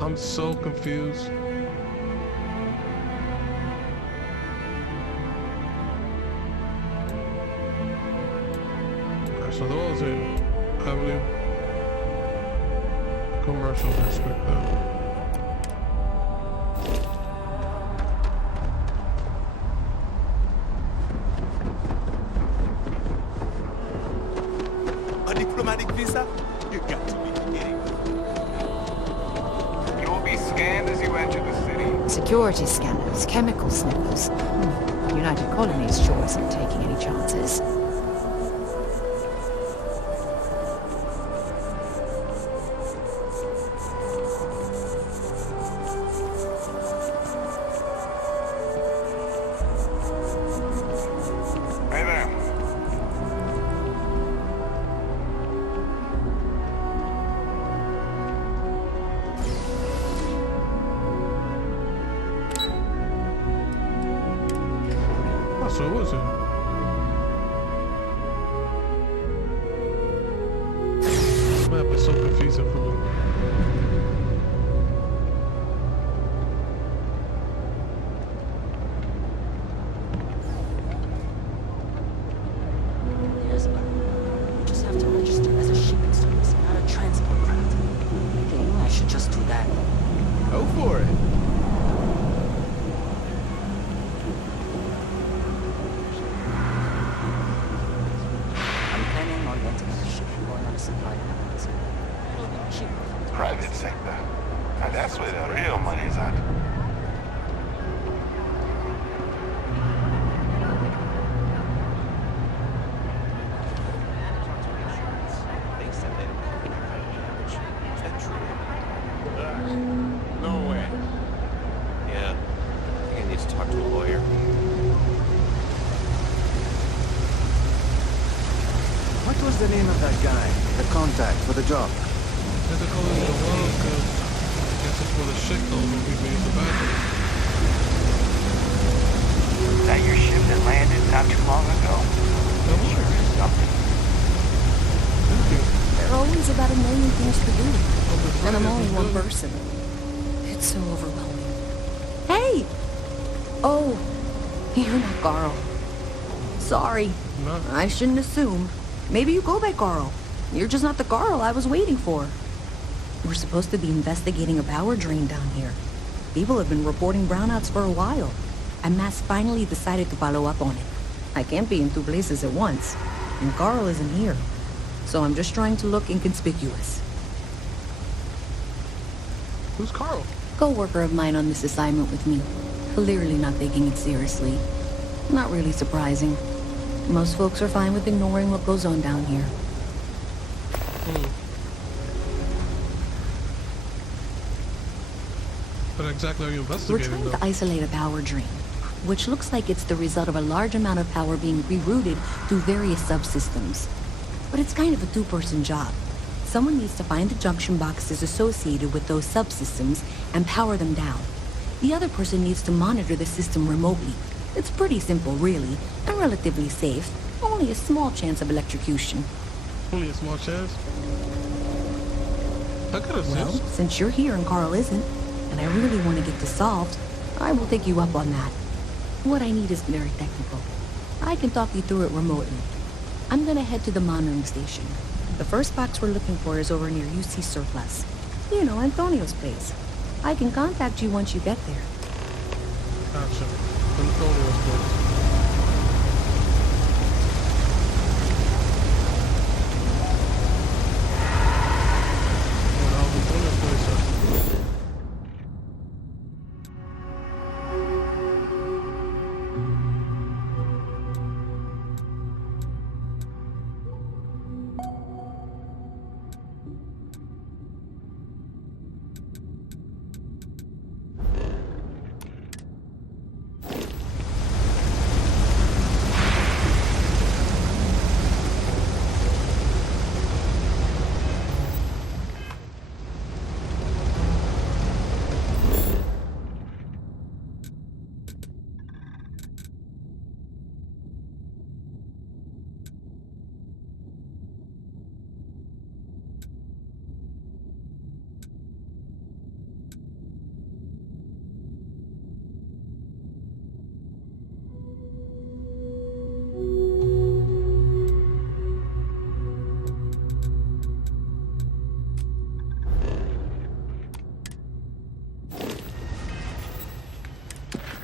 I'm so confused. So those in, I believe, commercial district. visa? You got to be kidding me. You will be scanned as you enter the city. Security scanners, chemical sniffers. United Colonies sure isn't taking any chances. Hey there. So was it? This map is so confusing for me. Here's a button. You just have to register as a shipping service, not a transport craft. I think I should just do that. Go for it. Private sector. Now that's where the real money's at. No way. Yeah. I think I need to talk to a lawyer. What was the name of that guy? The contact for the job? They're calling it a world because I guess it's for the shitload when we made the battle. Is that your ship that landed not too long ago? Sure is something. There are always about 1 million things to do. And I'm only one person. It's so overwhelming. Hey! Oh, you're not Carl. Sorry. No. I shouldn't assume. Maybe you go by Carl. You're just not the Carl I was waiting for. We're supposed to be investigating a power drain down here. People have been reporting brownouts for a while. And Mass finally decided to follow up on it. I can't be in 2 places at once. And Carl isn't here. So I'm just trying to look inconspicuous. Who's Carl? Co-worker of mine on this assignment with me. Clearly not taking it seriously. Not really surprising. Most folks are fine with ignoring what goes on down here. What exactly are you We're investigating, trying though? to isolate a power drain, which looks like it's the result of a large amount of power being rerouted through various subsystems. But it's kind of a 2-person job. Someone needs to find the junction boxes associated with those subsystems and power them down. The other person needs to monitor the system remotely. It's pretty simple, really, and relatively safe. Only a small chance of electrocution. Only a small chance? I could have Well, since you're here and Carl isn't, and I really want to get this solved, I will take you up on that. What I need is very technical. I can talk you through it remotely. I'm gonna head to the monitoring station. The first box we're looking for is over near UC Surplus. You know, Antonio's place. I can contact you once you get there. Gotcha. Antonio's place.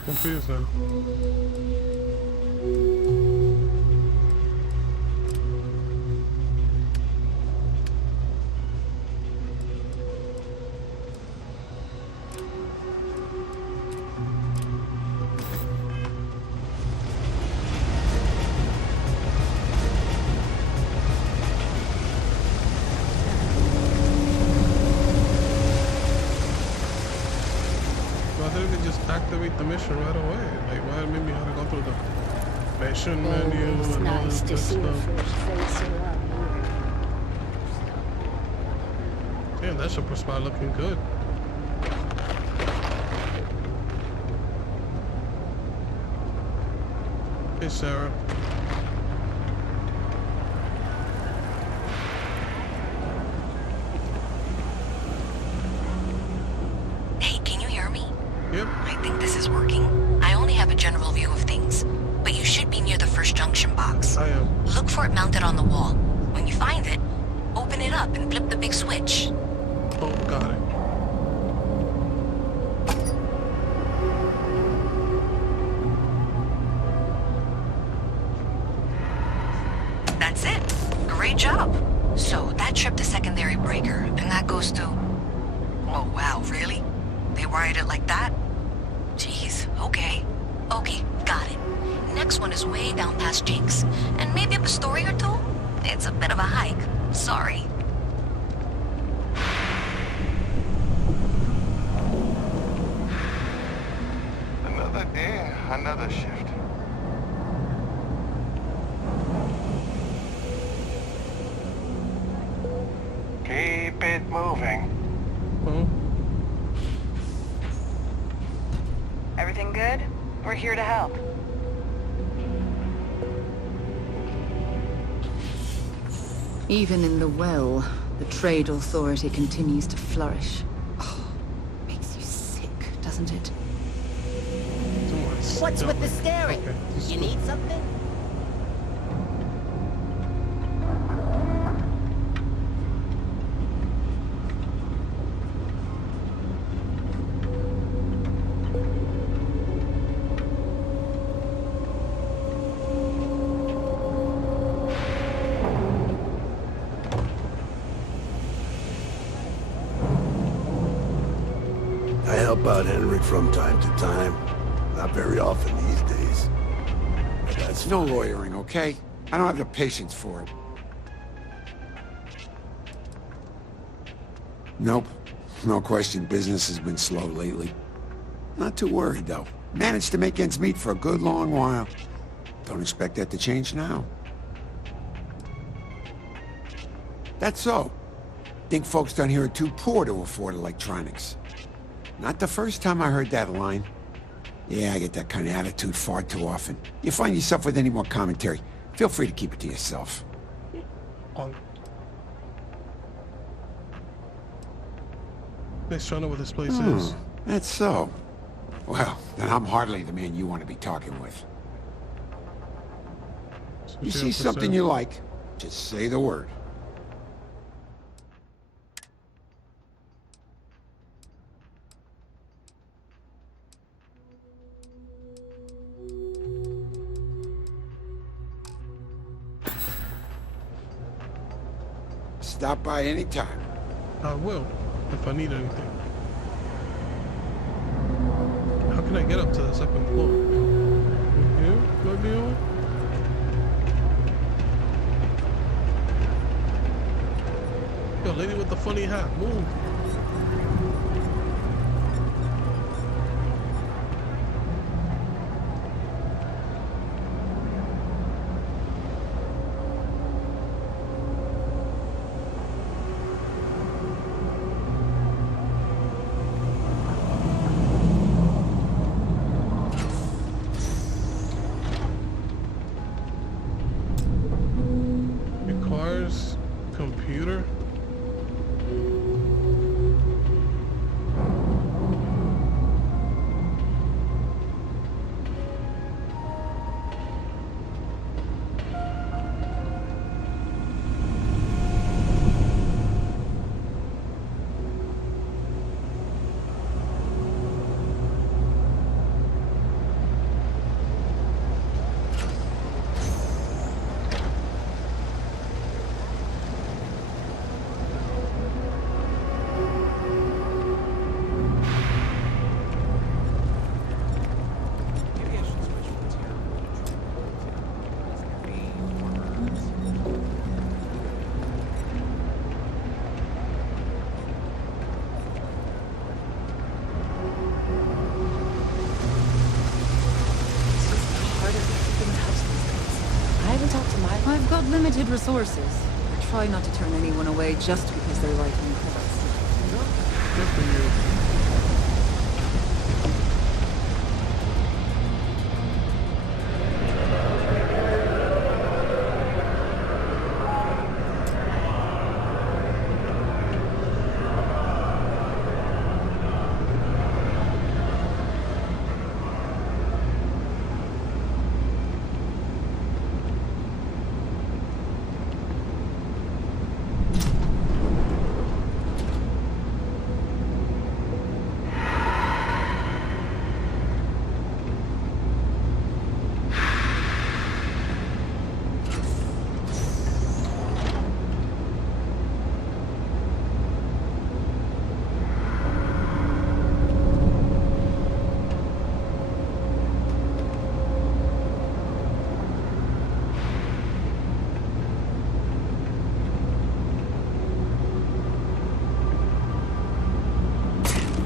Confused now. the mission right away. Like, why did me have to go through the mission menu It's and all nice this to good see a stuff? fresh face around here. Damn, that ship was probably looking good. Hey, Sarah. Hey, can you hear me? Yep. I think this is working. I only have a general view of things, but you should be near the first junction box. I am. Look for it mounted on the wall. When you find it, open it up and flip the big switch. Oh, got it. That's it. Great job. So that tripped the secondary breaker, and that goes to... Oh, wow, really? They wired it like that? Jeez, okay. Okay, got it. Next one is way down past Jake's, and maybe up a story or two? It's a bit of a hike. Sorry. Another day, another shift. Keep it moving. Everything good? We're here to help. Even in the well, the trade authority continues to flourish. Oh, makes you sick, doesn't it? What's with the staring? You need something? I help out Henrik from time to time. Not very often these days. But that's no lawyering, okay? I don't have the patience for it. Nope. No question, business has been slow lately. Not too worried, though. Managed to make ends meet for a good long while. Don't expect that to change now. That's so. Think folks down here are too poor to afford electronics. Not the first time I heard that line. Yeah, I get that kind of attitude far too often. You find yourself with any more commentary, feel free to keep it to yourself. Let's try to know what this place is. That's so. Well, then I'm hardly the man you want to be talking with. You see something you like, just say the word. Stop by any time. I will, if I need anything. How can I get up to the second floor? Here? Might be on? Yo, lady with the funny hat, move. Computer. I've got limited resources. I try not to turn anyone away just because they're writing credits. Good for you.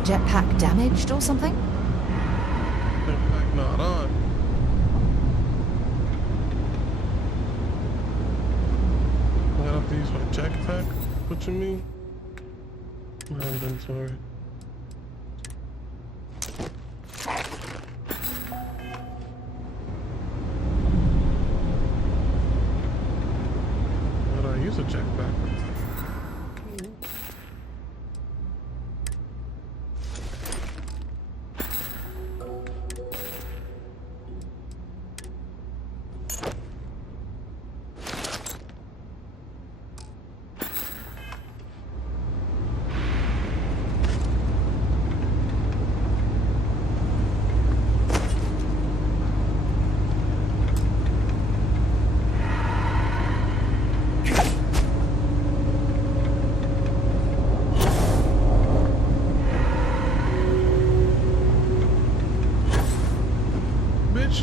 Jetpack damaged or something? Jetpack not on. I'm gonna have to use my jetpack? What you mean? My inventory. How do I use a jetpack?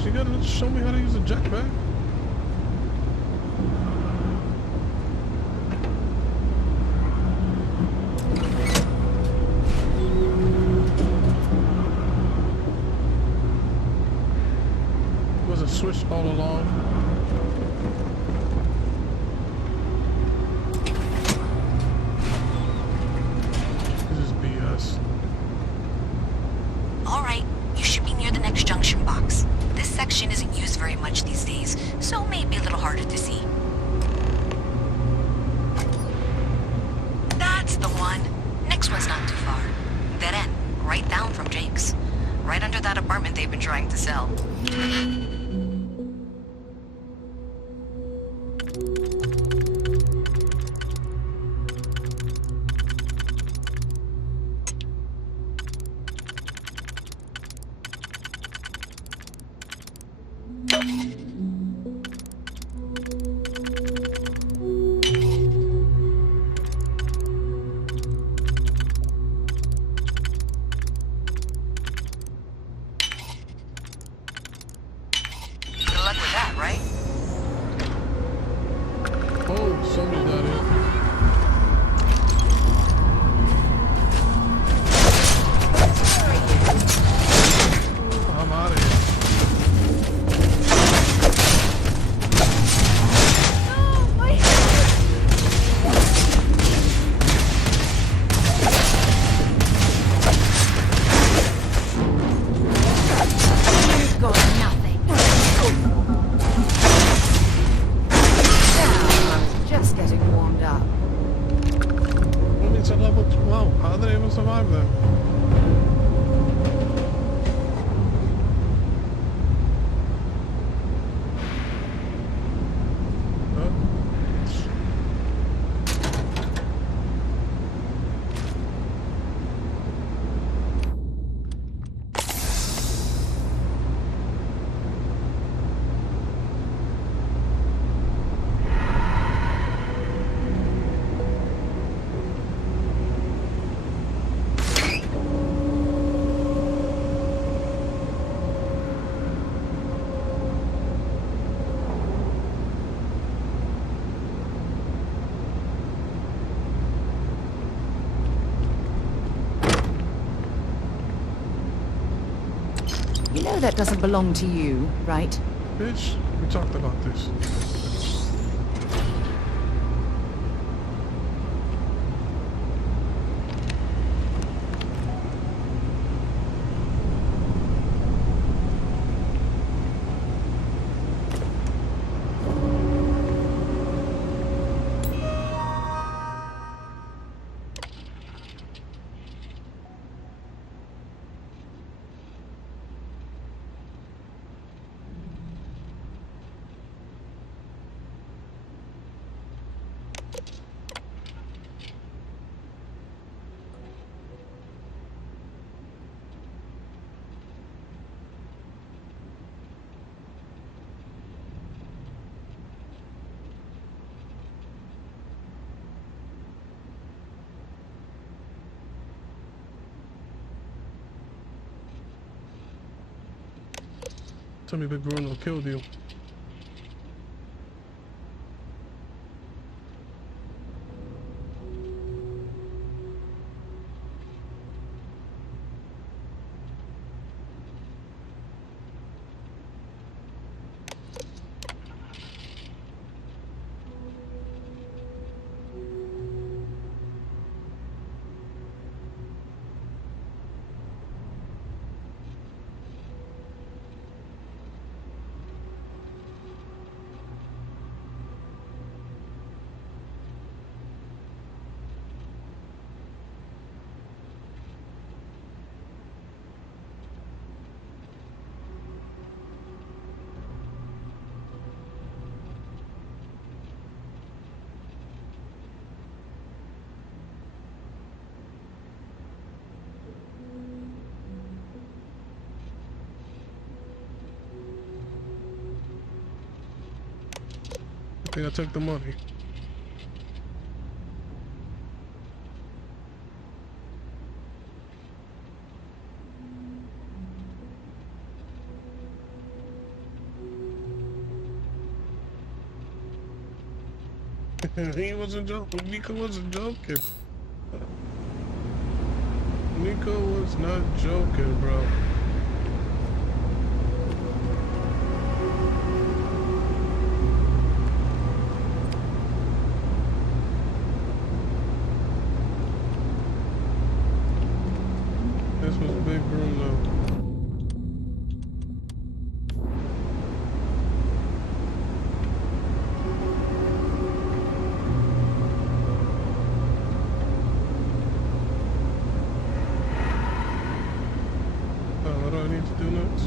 You gotta show me how to use a jetpack. Was it switched all along? This is BS. All right, you should be near the next junction box. This section isn't used very much these days, so it may be a little harder to see. That's the one. Next one's not too far. Dead end, right down from Jake's. Right under that apartment they've been trying to sell. You know that doesn't belong to you, right? Bitch, we talked about this. Tell me Big Bruno killed you. I think I took the money. He wasn't joking. Nico wasn't joking. Nico was not joking, bro. This was Big Bruno. What do I need to do next?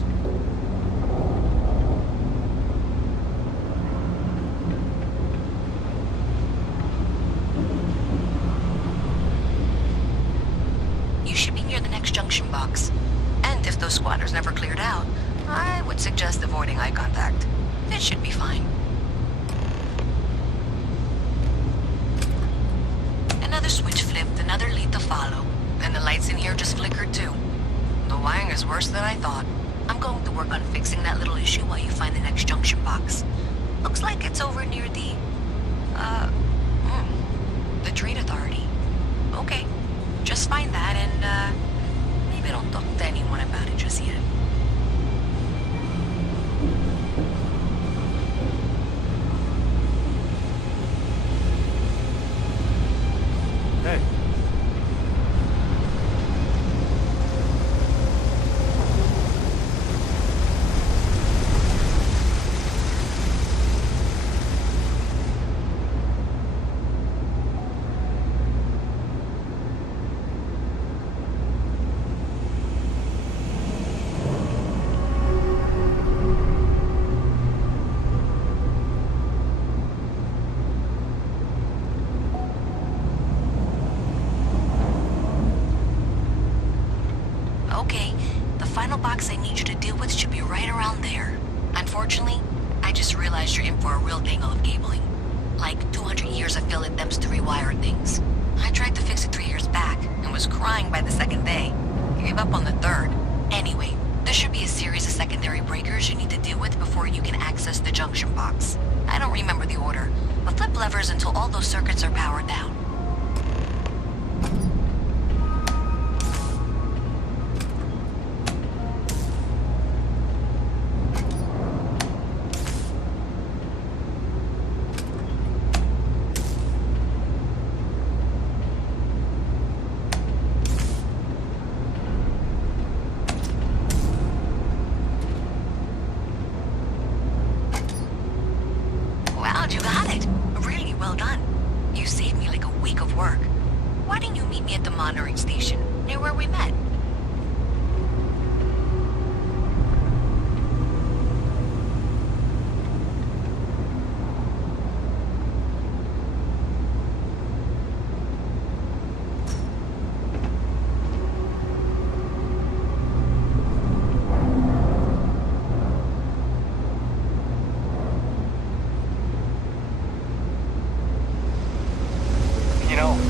You should be near the next junction box. And if those squatters never cleared out, I would suggest avoiding eye contact. It should be fine. Another switch flipped, another lead to follow. And the lights in here just flickered too. The wiring is worse than I thought. I'm going to work on fixing that little issue while you find the next junction box. Looks like it's over near the Trade Authority. Okay, just find that and, maybe don't talk to anyone about it just yet. Hey. Okay, the final box I need you to deal with should be right around there. Unfortunately, I just realized you're in for a real tangle of cabling. Like 200 years of fill attempts to rewire things. I tried to fix it 3 years back, and was crying by the second day. Gave up on the third. Anyway, there should be a series of secondary breakers you need to deal with before you can access the junction box. I don't remember the order, but flip levers until all those circuits are powered down. Wow, you got it. Really well done. You saved me like a week of work. Why didn't you meet me at the monitoring station, near where we met?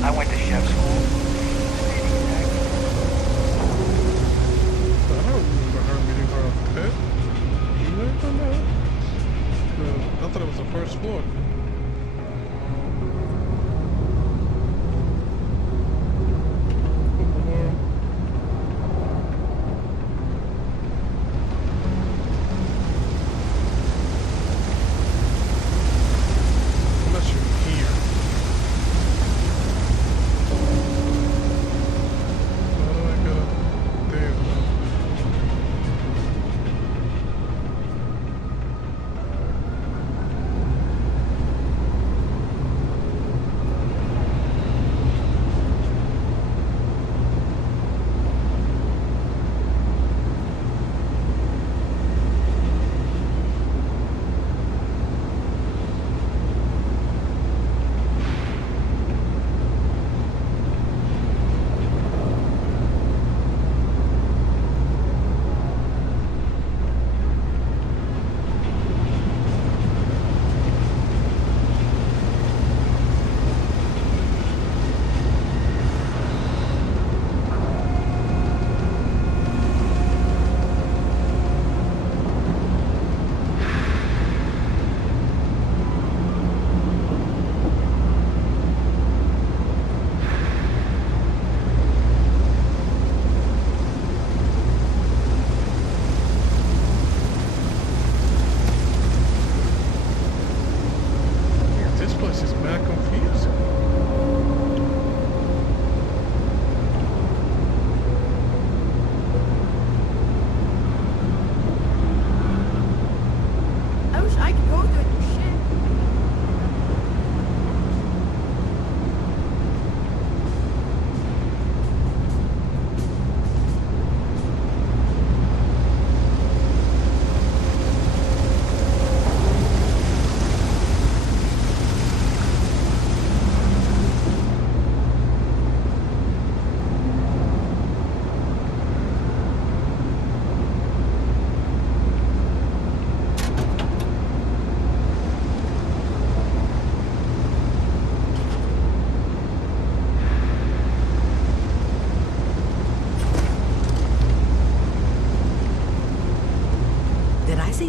I went to chef school. thought it was the first floor.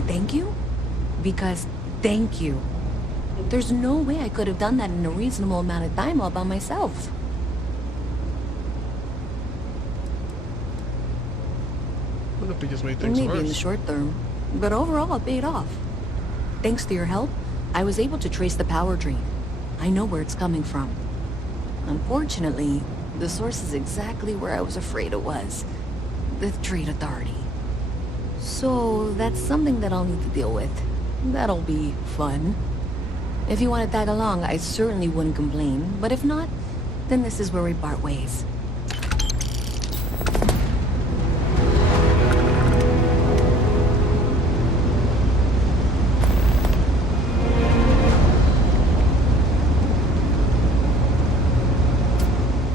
Thank you? Because thank you. There's no way I could have done that in a reasonable amount of time all by myself. What if we just made things worse? Maybe in the short term, but overall it paid off. Thanks to your help, I was able to trace the power drain. I know where it's coming from. Unfortunately, the source is exactly where I was afraid it was. The Trade Authority. So, that's something that I'll need to deal with. That'll be fun. If you want to tag along, I certainly wouldn't complain. But if not, then this is where we part ways.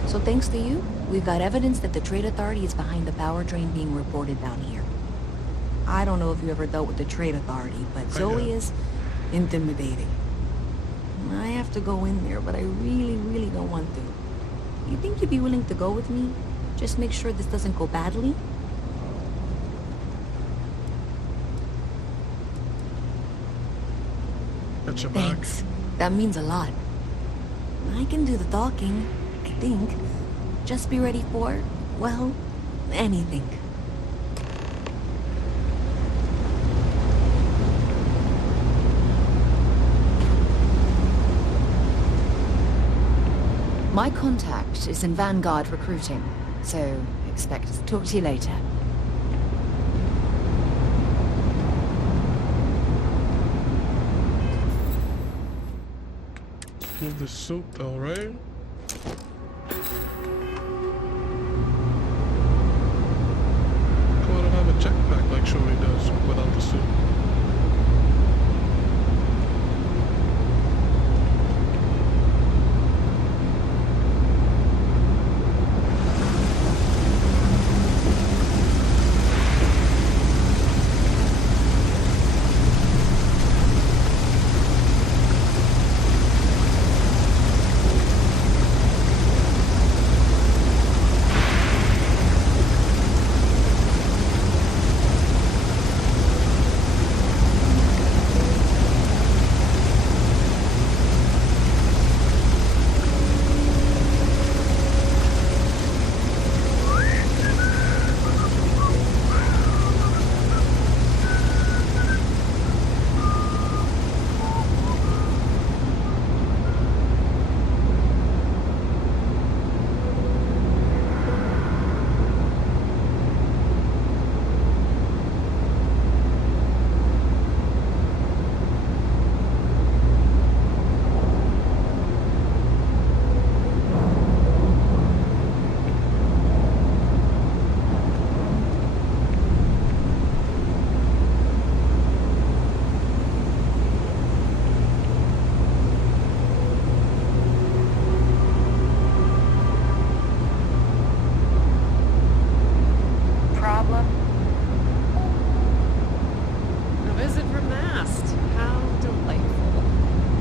So thanks to you, we've got evidence that the Trade Authority is behind the power drain being reported down here. I don't know if you ever dealt with the Trade Authority, but Zoe is intimidating. I have to go in there, but I really don't want to. You think you'd be willing to go with me? Just make sure this doesn't go badly? Thanks. That means a lot. I can do the talking, I think. Just be ready for, well, anything. My contact is in Vanguard recruiting, so expect to talk to you later. Move the suit though, right? Come on, I don't have a jetpack like Shorty does without the suit.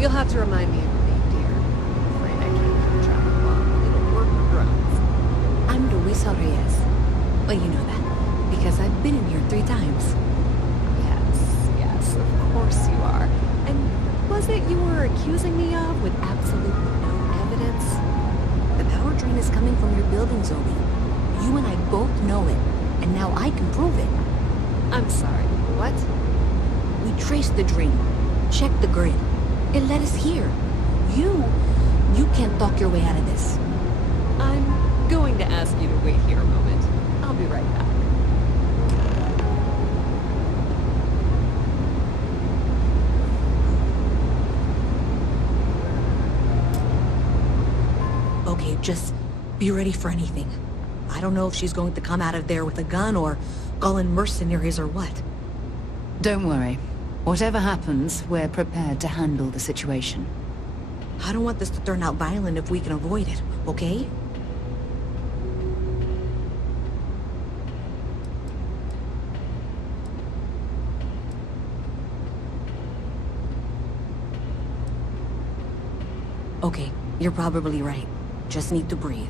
You'll have to remind me of your name, dear. I'm afraid I can't keep track of all the little work runs. I'm Luisa Reyes. Well, you know that, because I've been in here 3 times. Yes, of course you are. And was it you were accusing me of with absolutely no evidence? The power drain is coming from your building, Zoe. You and I both know it, and now I can prove it. I'm sorry, what? We traced the drain, checked the grid. It led us here. You can't talk your way out of this. I'm going to ask you to wait here a moment. I'll be right back. Okay, just be ready for anything. I don't know if she's going to come out of there with a gun or call in mercenaries or what. Don't worry. Whatever happens, we're prepared to handle the situation. I don't want this to turn out violent if we can avoid it, okay? Okay, you're probably right. Just need to breathe.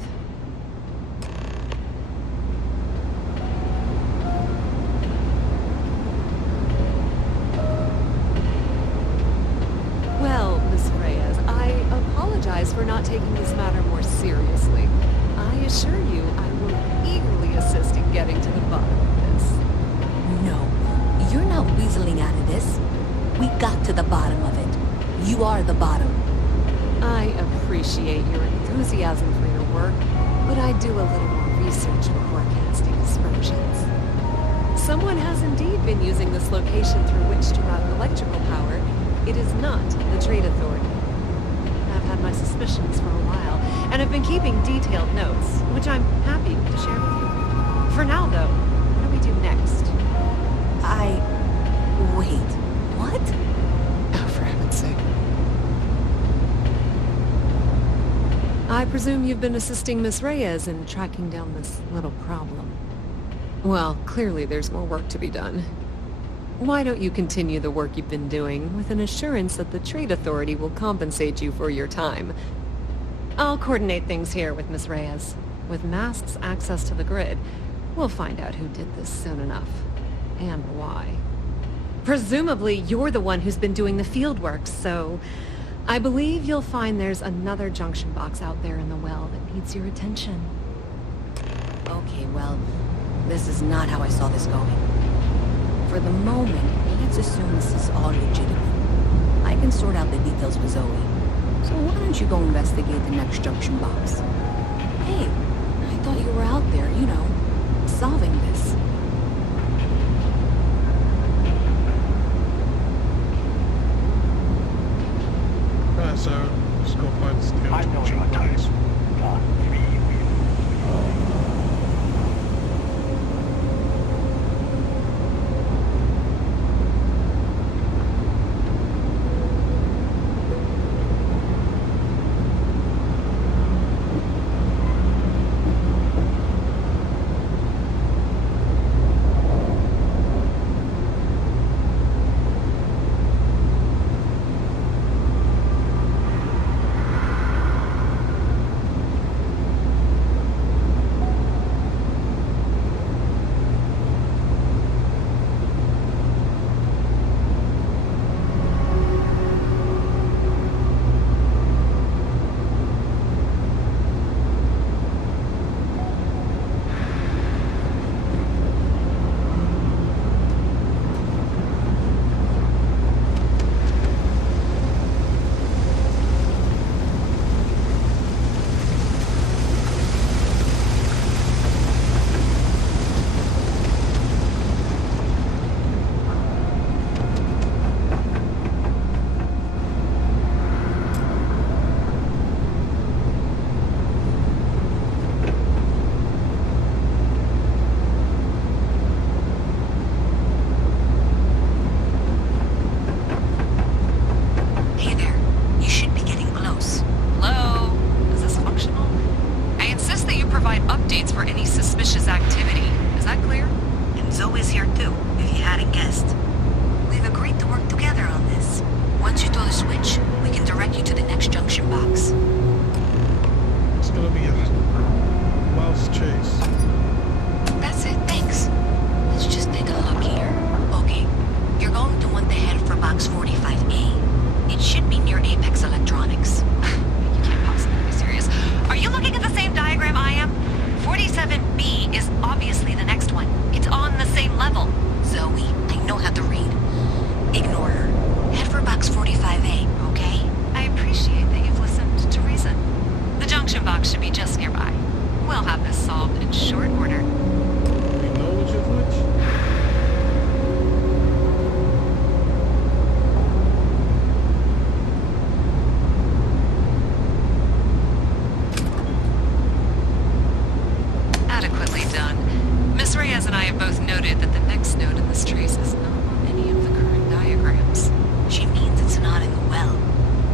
Well, Miss Reyes, I apologize for not taking this matter more seriously. I assure you I will eagerly assist in getting to the bottom of this. No, you're not weaseling out of this. We got to the bottom of it. You are the bottom. I appreciate your enthusiasm for your work, but I do a little more research before casting aspersions. Someone has indeed been using this location through which to route electrical power. It is not the Trade Authority. I've had my suspicions for a while, and have been keeping detailed notes, which I'm happy to share with you. For now, though, what do we do next? Wait, what? Oh, for heaven's sake. I presume you've been assisting Miss Reyes in tracking down this little problem. Well, clearly there's more work to be done. Why don't you continue the work you've been doing with an assurance that the Trade Authority will compensate you for your time? I'll coordinate things here with Miss Reyes. With Mast's access to the grid, we'll find out who did this soon enough. And why. Presumably, you're the one who's been doing the field work, so I believe you'll find there's another junction box out there in the well that needs your attention. Okay, well, this is not how I saw this going. For the moment, let's assume this is all legitimate. I can sort out the details with Zoe. So why don't you go investigate the next junction box? Hey, I thought you were out there, you know, solving this. So let's go find the I know your type. Not really. for box 45A. It should be near Apex Electronics. You can't possibly be serious. Are you looking at the same diagram I am? 47B is obviously the next one. It's on the same level. Zoe, I know how to read. Ignore her. Head for box 45A, okay? I appreciate that you've listened to reason. The junction box should be just nearby. We'll have this solved in short order. You know which is which? Adequately done. Miss Reyes and I have both noted that the next node in this trace is not on any of the current diagrams. She means it's not in the well.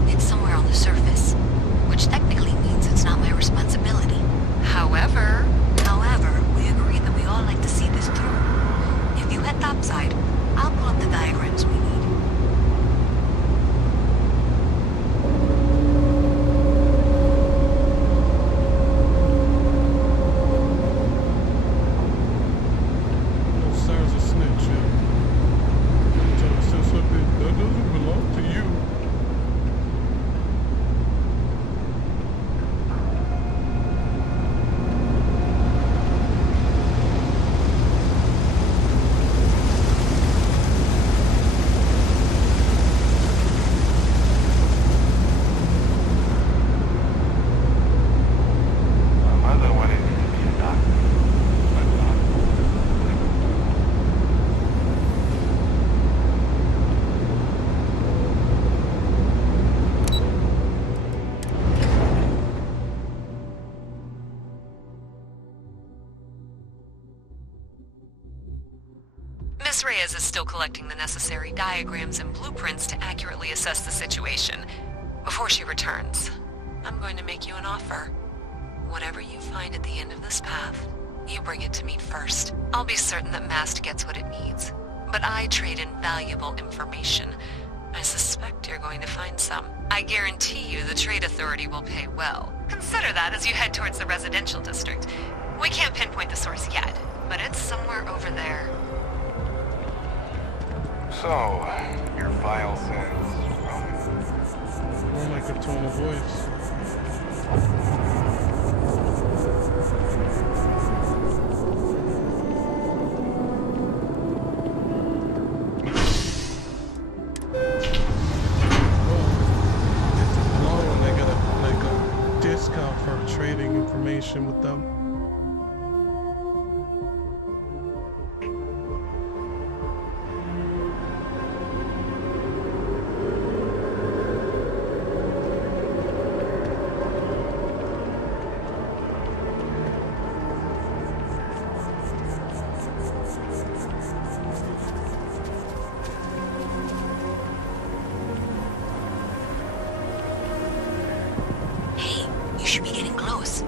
It's somewhere on the surface, which technically means it's not my responsibility. However, we agreed that we all like to see this through. If you head topside, I'll pull up the diagrams we need. Sarah's a snitch, yeah. Trying to say something that doesn't belong to you. My mother wanted me to be a doctor, but Miss Reyes is still collecting the necessary diagrams and blueprints to accurately assess the situation. Before she returns, I'm going to make you an offer. Whatever you find at the end of this path, you bring it to me first. I'll be certain that Mast gets what it needs, but I trade in valuable information. I suspect you're going to find some. I guarantee you the Trade Authority will pay well. Consider that as you head towards the residential district. We can't pinpoint the source yet, but it's somewhere over there. So, your file says More like a tone of voice. They got a discount for trading information with them. Hey, you should be getting close.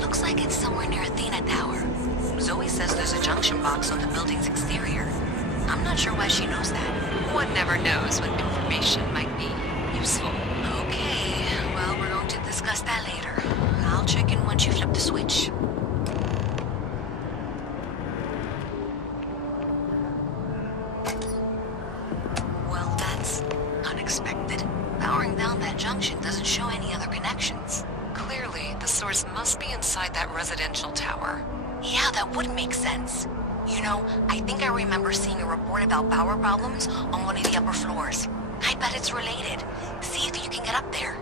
Looks like it's somewhere near Athena Tower. Zoe says there's a junction box on the building's exterior. I'm not sure why she knows that. One never knows when information might be useful. Okay, well, we're going to discuss that later. I'll check in once you flip the switch. Well, that's unexpected. Powering down that junction doesn't show any other connections. Clearly, the source must be inside that residential tower. Yeah, that would make sense. You know, I think I remember seeing a report about power problems on one of the upper floors. I bet it's related. See if you can get up there.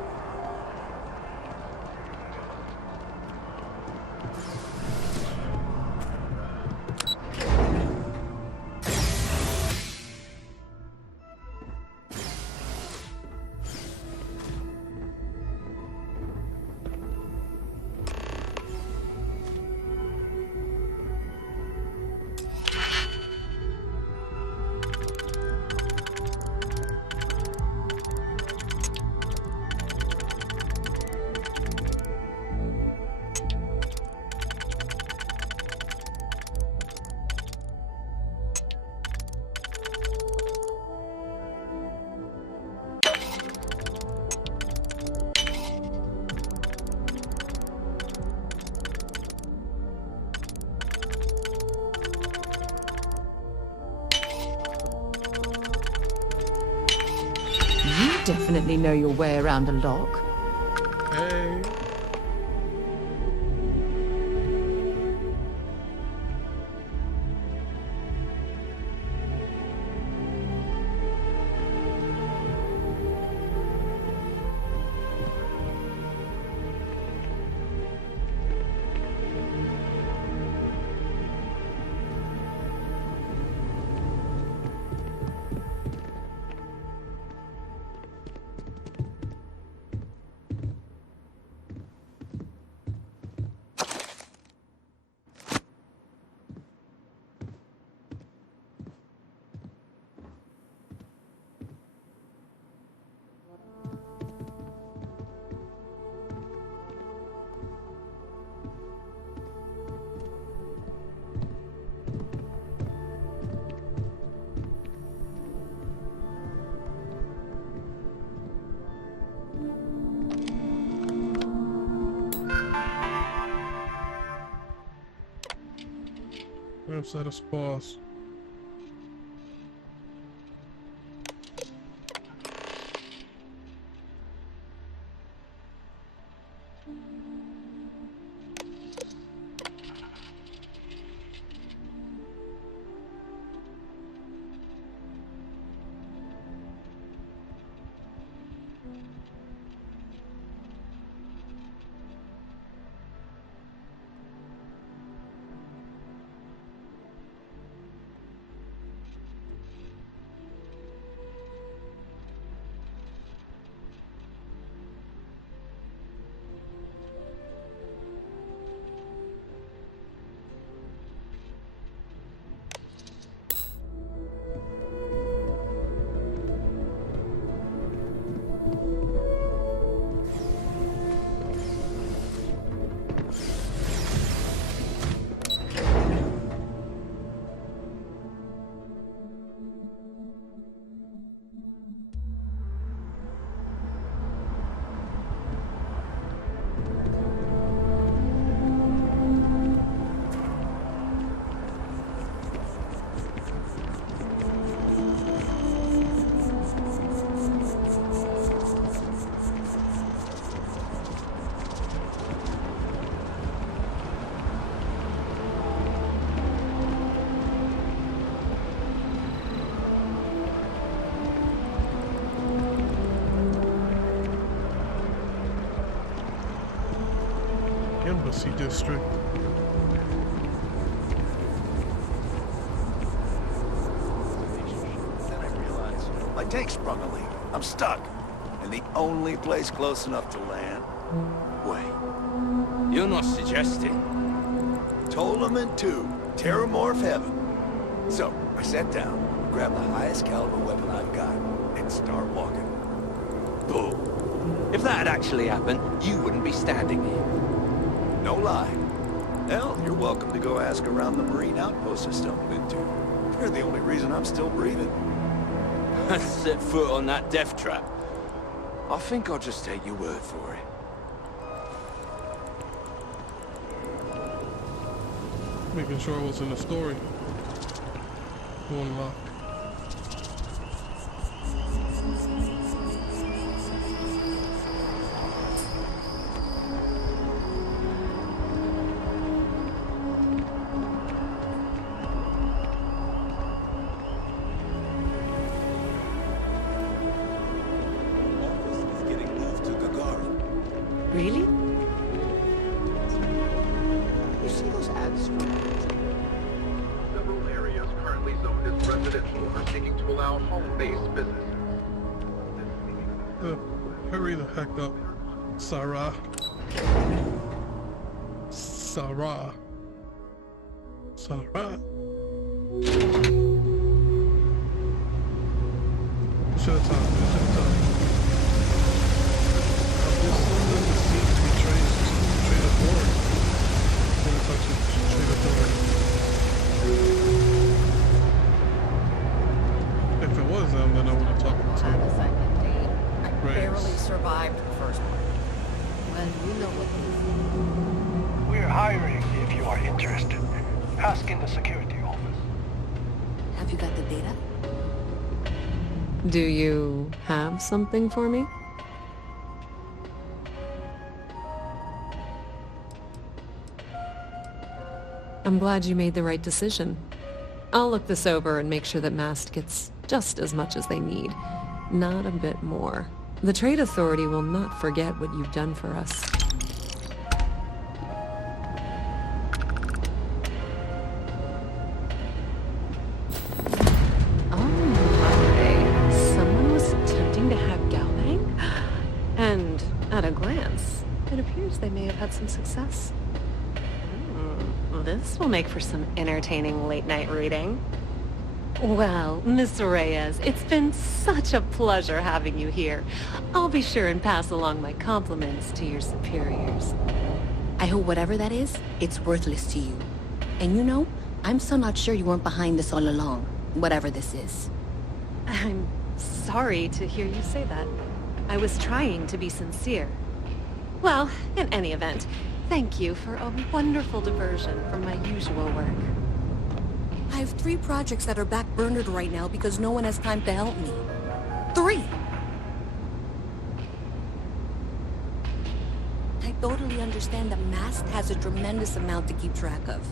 definitely know your way around a lock. Hey. Website of spores. Embassy District. Then I realized my tank sprung a leak. I'm stuck. And the only place close enough to land... Wait. You're not suggesting? Ptolemy 2. Terramorph heaven. So, I sat down, grabbed the highest caliber weapon I've got, and start walking. Boom. If that had actually happened, you wouldn't be standing here. No lie. Hell, you're welcome to go ask around the Marine outpost I stumbled into. They're the only reason I'm still breathing. Set foot on that death trap. I think I'll just take your word for it. Making sure it was in the story. Unlock. Really? You see those ads? Several areas currently zoned as residential are seeking to allow home-based businesses. Hurry the heck up, Sarah. Sarah. Sarah. Should have talked. If it was them, then I would have talked to The second date. I Right. barely survived the first one. Well, you know what. We're hiring if you are interested. Ask in the security office. Have you got the data? Do you have something for me? I'm glad you made the right decision. I'll look this over and make sure that Mast gets just as much as they need, not a bit more. The Trade Authority will not forget what you've done for us. Oh my, someone was attempting to hack Galbang? And at a glance, it appears they may have had some success. This will make for some entertaining late-night reading. Well, Miss Reyes, it's been such a pleasure having you here. I'll be sure and pass along my compliments to your superiors. I hope whatever that is, it's worthless to you. And you know, I'm so not sure you weren't behind this all along, whatever this is. I'm sorry to hear you say that. I was trying to be sincere. Well, in any event, thank you for a wonderful diversion from my usual work. I have 3 projects that are backburnered right now because no one has time to help me. 3! I totally understand that Mast has a tremendous amount to keep track of.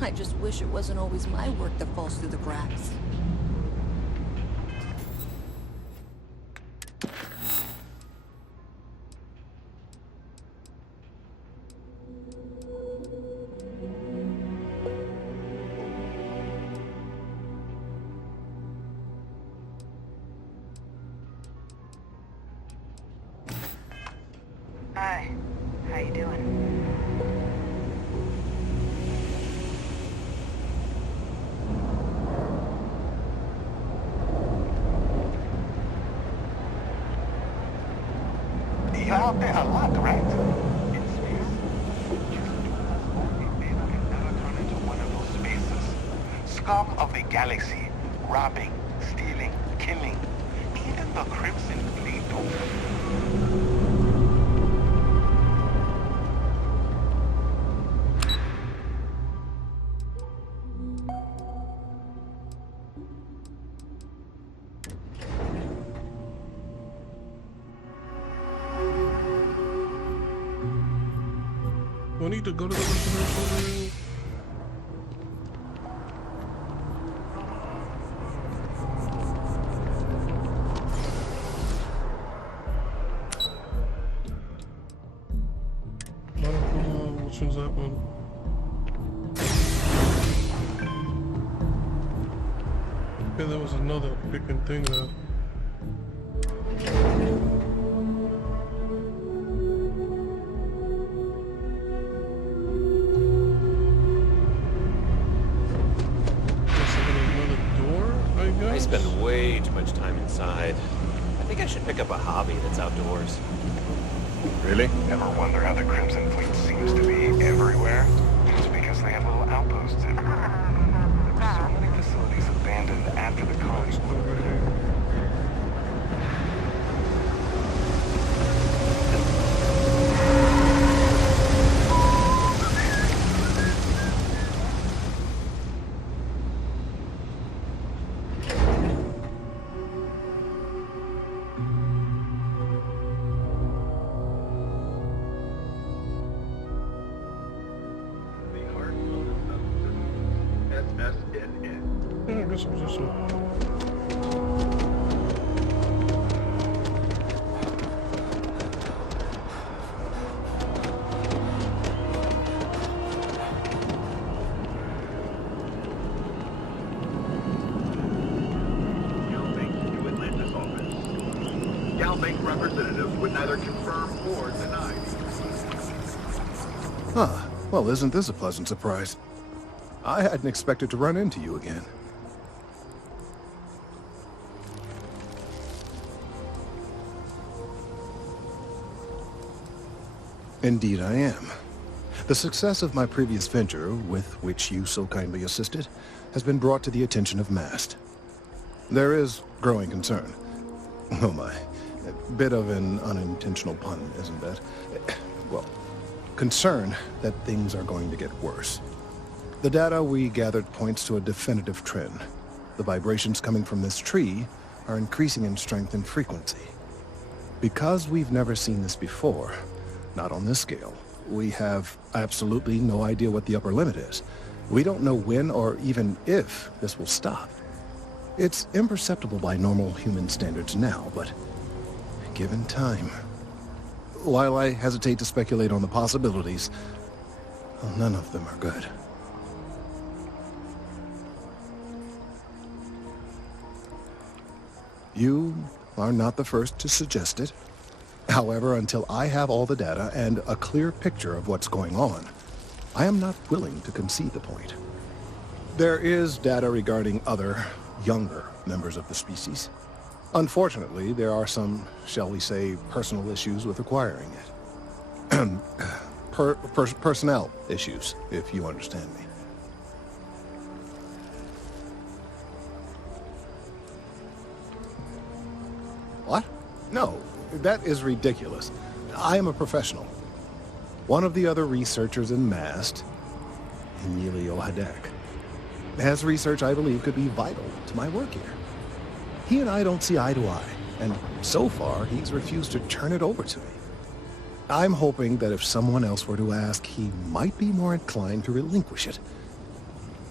I just wish it wasn't always my work that falls through the cracks. Hi. How you doing? You're out there a lot, right? In space, only men can never turn into one of those spaces. Scum of the galaxy, robbing, stealing, killing. Even the Crimson Fleet don't. We need to go to the international. Which one's that one? Yeah, there was another freaking thing there. I spend way too much time inside. I think I should pick up a hobby that's outdoors. Really? Ever wonder how the Crimson Fleet seems to be everywhere? It's because they have little outposts everywhere. There were so many facilities abandoned after the colonies were there. Well, isn't this a pleasant surprise? I hadn't expected to run into you again. Indeed I am. The success of my previous venture, with which you so kindly assisted, has been brought to the attention of Mast. There is growing concern. Oh my, a bit of an unintentional pun, isn't that? Well, concern that things are going to get worse. The data we gathered points to a definitive trend. The vibrations coming from this tree are increasing in strength and frequency. Because we've never seen this before, not on this scale, we have absolutely no idea what the upper limit is. We don't know when or even if this will stop. It's imperceptible by normal human standards now, but given time... While I hesitate to speculate on the possibilities, well, none of them are good. You are not the first to suggest it. However, until I have all the data and a clear picture of what's going on, I am not willing to concede the point. There is data regarding other, younger members of the species. Unfortunately, there are some, shall we say, personal issues with acquiring it. Personnel issues, if you understand me. What? No, that is ridiculous. I am a professional. One of the other researchers in MAST, Emilio Hadek, has research I believe could be vital to my work here. He and I don't see eye to eye, and so far he's refused to turn it over to me. I'm hoping that if someone else were to ask, he might be more inclined to relinquish it.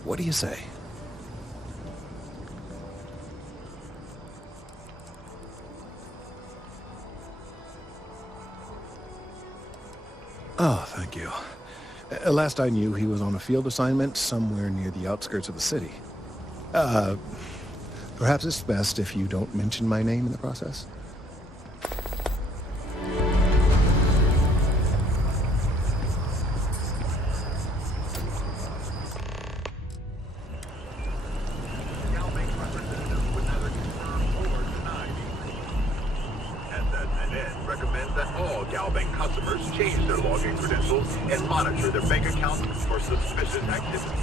What do you say? Oh, thank you. Last I knew, he was on a field assignment somewhere near the outskirts of the city. Perhaps it's best if you don't mention my name in the process. Recommends that all GalBank customers change their login credentials and monitor their bank accounts for suspicious activity.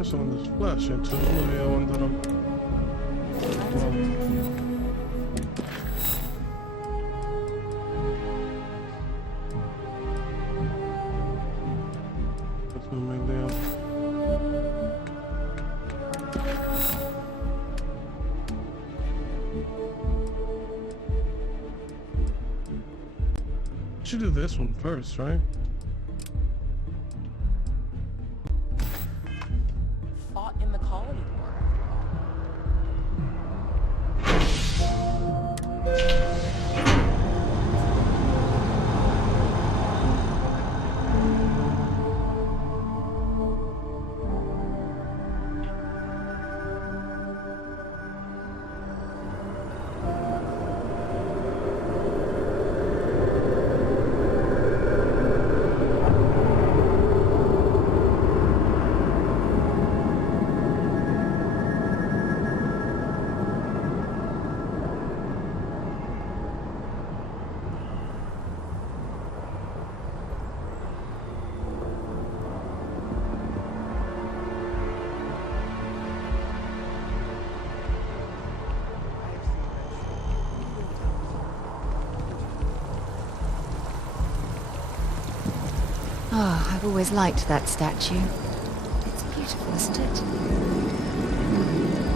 Eso on this flash, entonces no voy a abandonar. That's no big deal. Should do this one first, right? In the colony war. Oh, I've always liked that statue. It's beautiful, isn't it?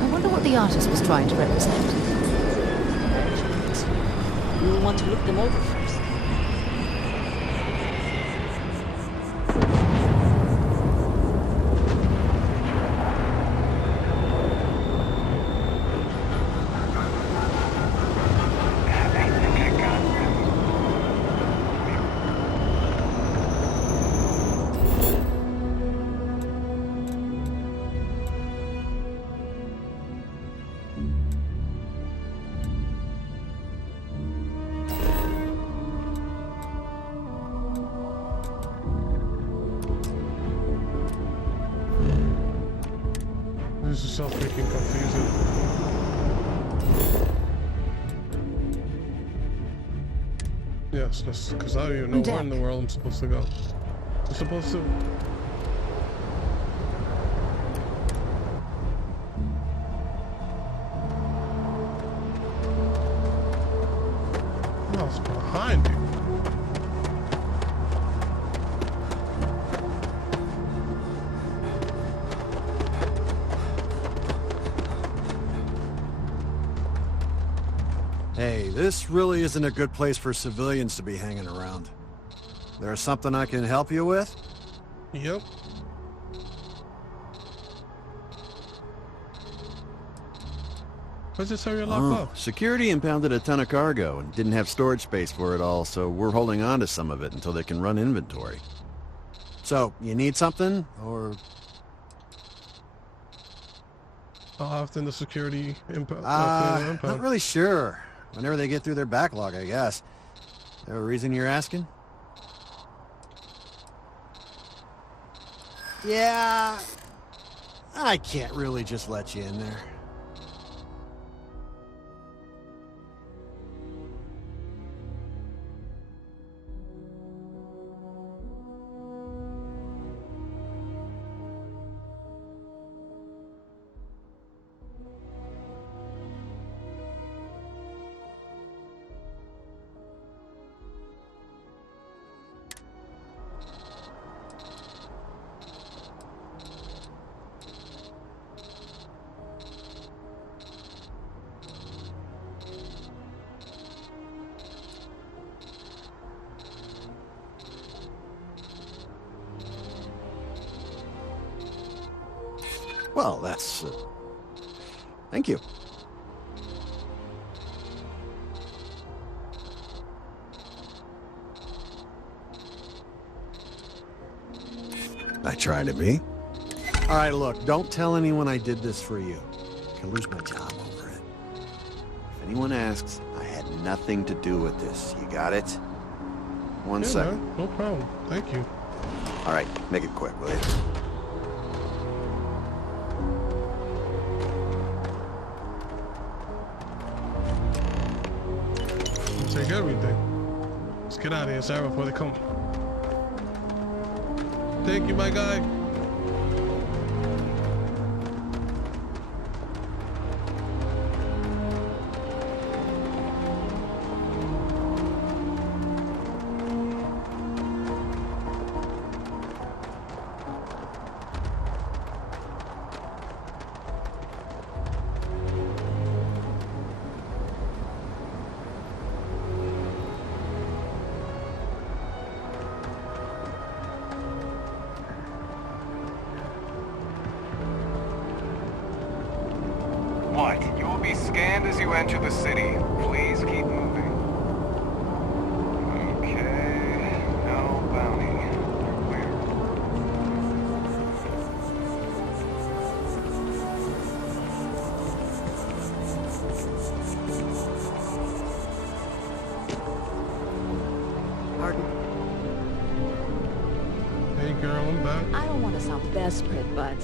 I wonder what the artist was trying to represent. We will want to look them over first. to use it. Yes, that's because I don't even know where in the world I'm supposed to go. I'm supposed to. Oh, it's behind you. Hey, this really isn't a good place for civilians to be hanging around. There's something I can help you with? Yep. What's this area locked up? Security impounded a ton of cargo and didn't have storage space for it all, so we're holding on to some of it until they can run inventory. So, you need something, or...? How often the security impound? Not really sure. Whenever they get through their backlog, I guess. Is there a reason you're asking? Yeah... I can't really just let you in there. Well, that's... Thank you. I try to be. All right, look, don't tell anyone I did this for you. I could lose my job over it. If anyone asks, I had nothing to do with this. You got it? One second. Man, no problem. Thank you. All right, make it quick, will you? Take everything. Let's get out of here, Sarah, before they come. Thank you, my guy. What? You will be scanned as you enter the city. Please keep moving. Okay. No bounty. Clear. Pardon? Hey girl, I'm back. I don't want to sound desperate, but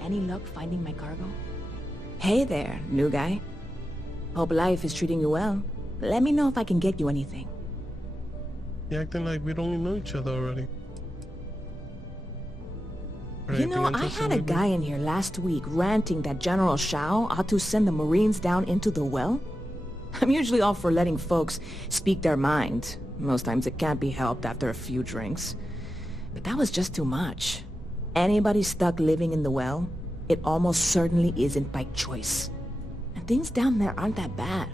any luck finding my cargo? Hey there, new guy. Hope life is treating you well. Let me know if I can get you anything. You're acting like we don't even know each other already. You know, I had a guy in here last week ranting that General Shao ought to send the Marines down into the well. I'm usually all for letting folks speak their mind. Most times it can't be helped after a few drinks. But that was just too much. Anybody stuck living in the well, it almost certainly isn't by choice. And things down there aren't that bad.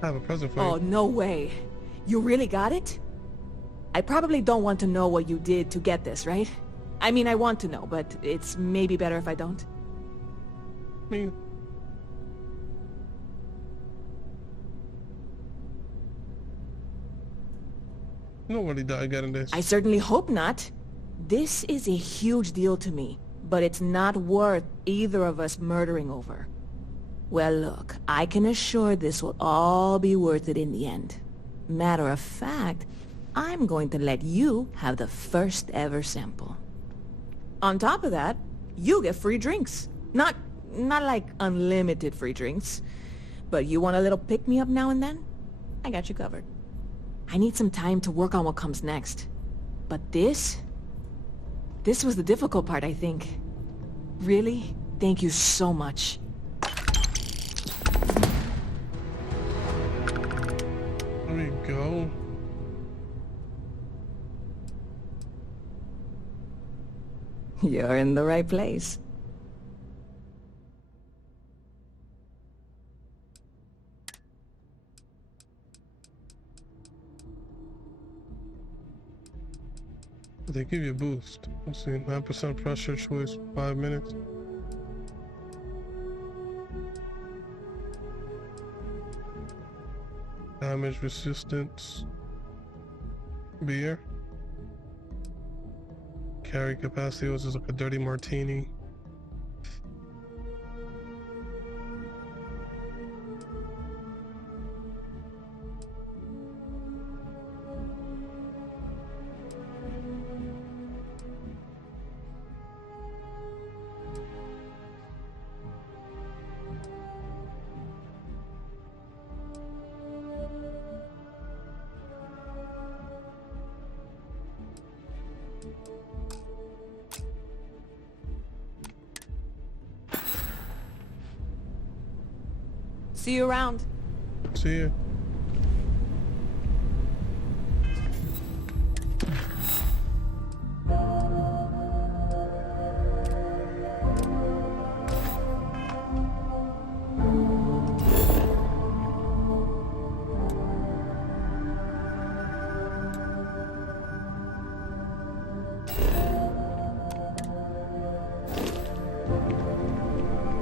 I have a present for you. Oh, no way. You really got it? I probably don't want to know what you did to get this, right? I mean, I want to know, but it's maybe better if I don't. I mean... Nobody died getting this. I certainly hope not. This is a huge deal to me, but it's not worth either of us murdering over. Well, look, I can assure this will all be worth it in the end. Matter of fact, I'm going to let you have the first ever sample. On top of that, you get free drinks. Not like unlimited free drinks. But you want a little pick-me-up now and then? I got you covered. I need some time to work on what comes next. But this was the difficult part, I think. Really, thank you so much. There we go. You're in the right place. They give you a boost. Let's see, 9% pressure choice, 5 minutes. Damage resistance. Beer. Carry capacity, which is like a dirty martini. See you around. See you.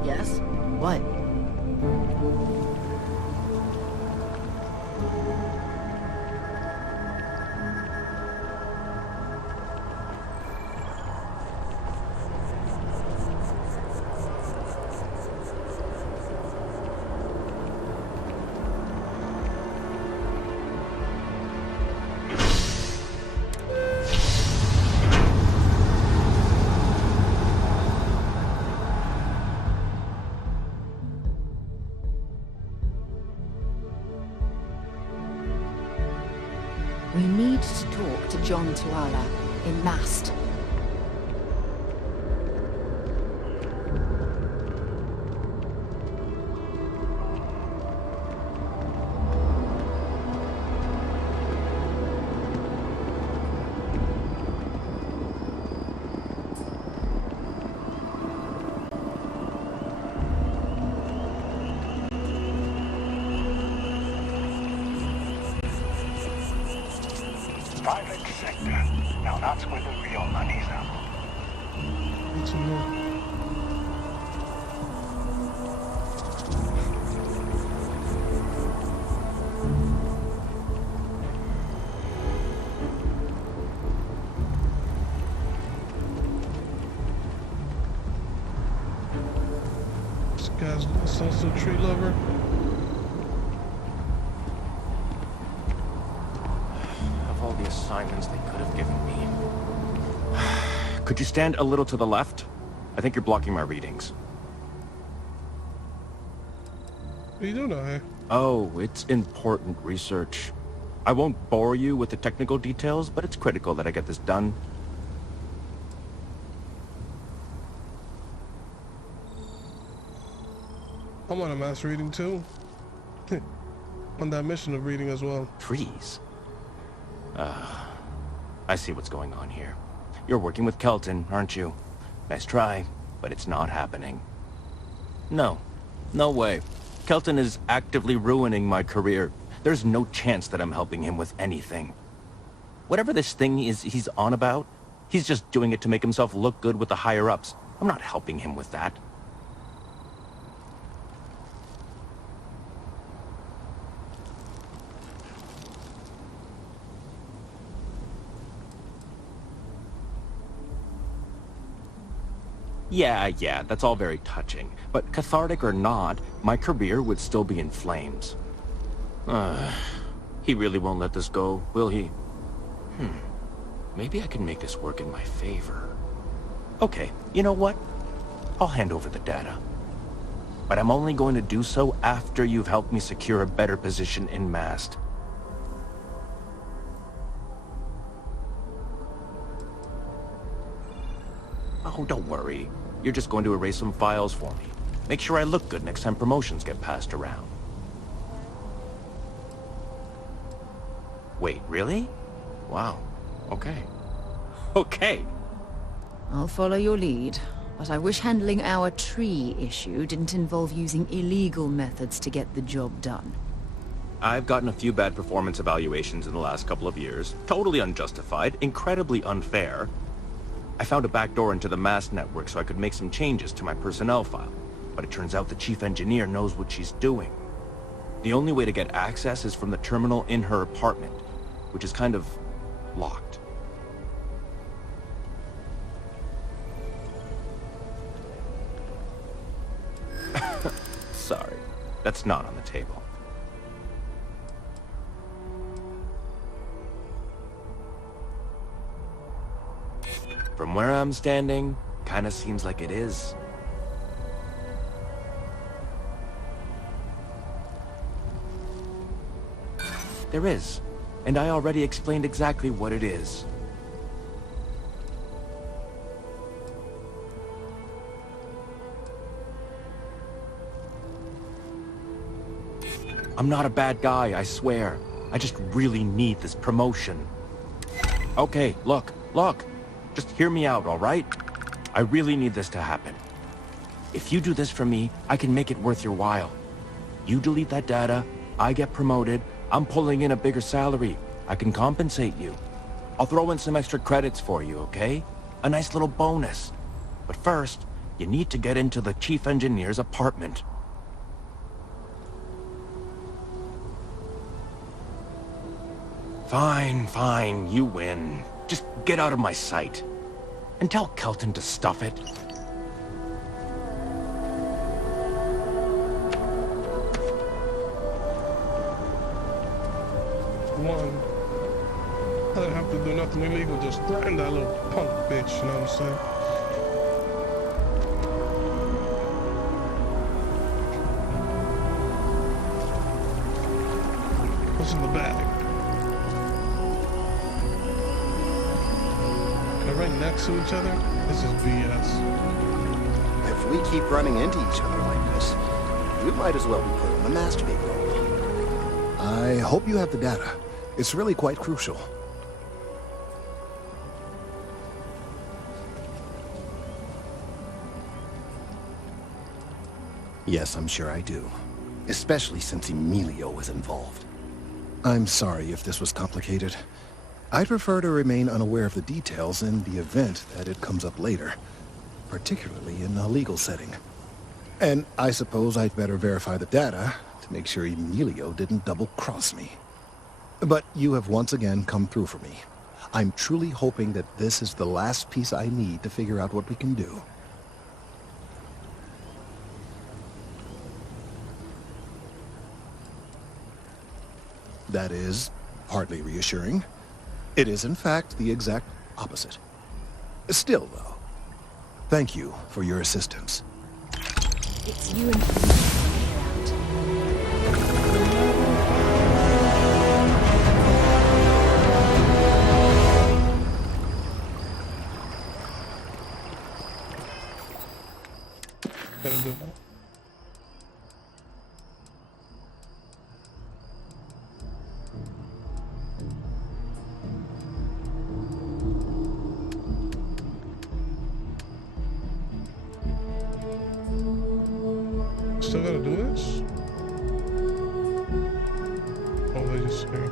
Yes? What? We need to talk to John Tuala in Mast. Private sector. Now that's where the real money's at. Need some more. This guy's also a tree lover. All the assignments they could have given me. Could you stand a little to the left? I think you're blocking my readings. What are you doing out here? Oh, it's important research. I won't bore you with the technical details, but it's critical that I get this done. I'm on a mass reading too. On that mission of reading as well. Trees? I see what's going on here. You're working with Kelton, aren't you? Nice try, but it's not happening. No. No way. Kelton is actively ruining my career. There's no chance that I'm helping him with anything. Whatever this thing is he's on about, he's just doing it to make himself look good with the higher-ups. I'm not helping him with that. Yeah, that's all very touching. But cathartic or not, my career would still be in flames. He really won't let this go, will he? Maybe I can make this work in my favor. Okay, you know what? I'll hand over the data. But I'm only going to do so after you've helped me secure a better position in Mast. Oh, don't worry. You're just going to erase some files for me. Make sure I look good next time promotions get passed around. Wait, really? Wow. Okay. Okay. I'll follow your lead, but I wish handling our tree issue didn't involve using illegal methods to get the job done. I've gotten a few bad performance evaluations in the last couple of years. Totally unjustified, incredibly unfair. I found a backdoor into the Mast network so I could make some changes to my personnel file. But it turns out the chief engineer knows what she's doing. The only way to get access is from the terminal in her apartment, which is kind of locked. Sorry, that's not on the table. From where I'm standing, kinda seems like it is. There is, and I already explained exactly what it is. I'm not a bad guy, I swear. I just really need this promotion. Okay, look. Just hear me out, all right? I really need this to happen. If you do this for me, I can make it worth your while. You delete that data, I get promoted, I'm pulling in a bigger salary. I can compensate you. I'll throw in some extra credits for you, okay? A nice little bonus. But first, you need to get into the chief engineer's apartment. Fine, you win. Just get out of my sight. And tell Kelton to stuff it. One, I didn't have to do nothing illegal, just threaten that little punk bitch, you know what I'm saying? What's in the bag? They're right next to each other? This is BS. If we keep running into each other like this, we might as well be put on the masturbate roll. I hope you have the data. It's really quite crucial. Yes, I'm sure I do. Especially since Emilio was involved. I'm sorry if this was complicated. I'd prefer to remain unaware of the details in the event that it comes up later, particularly in a legal setting. And I suppose I'd better verify the data to make sure Emilio didn't double-cross me. But you have once again come through for me. I'm truly hoping that this is the last piece I need to figure out what we can do. That is hardly reassuring. It is, in fact, the exact opposite. Still, though, thank you for your assistance. It's you and me. Gotta do that. Still gotta do this? Oh, they just here.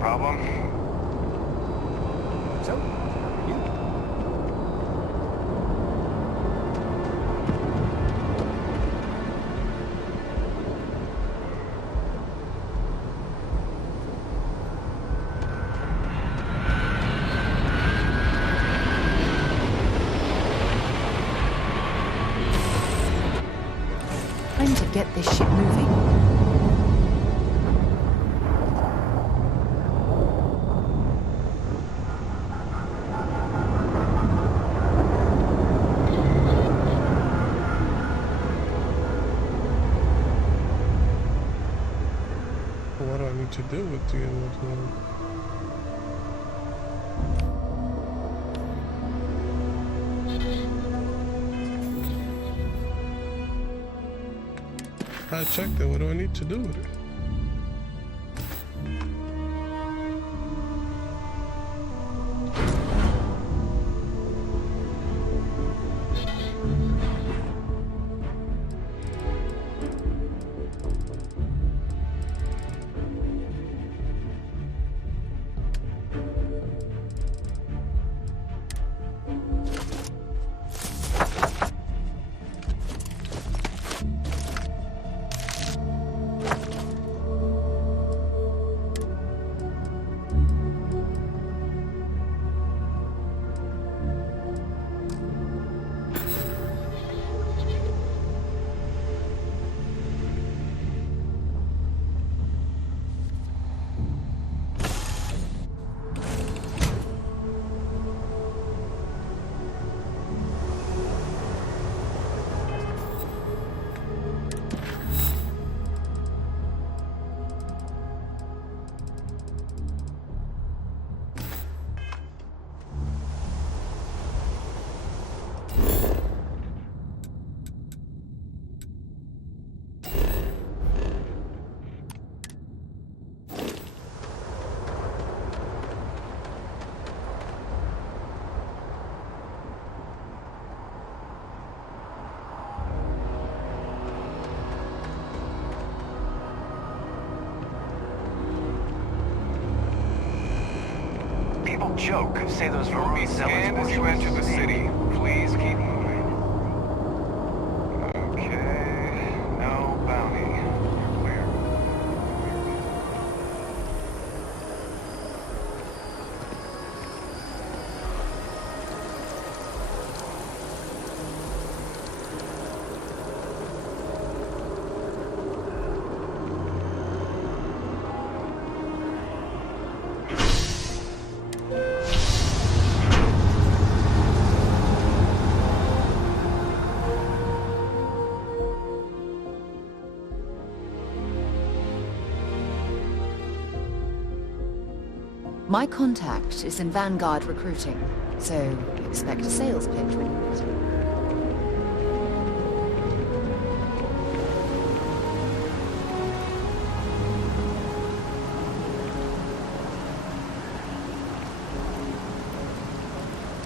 Problem? So, you. Time to get this ship moving. What do I need to do with the inventory? I checked it. What do I need to do with it? People joke, say those You'll be scanned as you enter the city. Please keep moving. Okay, no bounty. You're clear. My contact is in Vanguard recruiting, so expect a sales pitch when you meet him.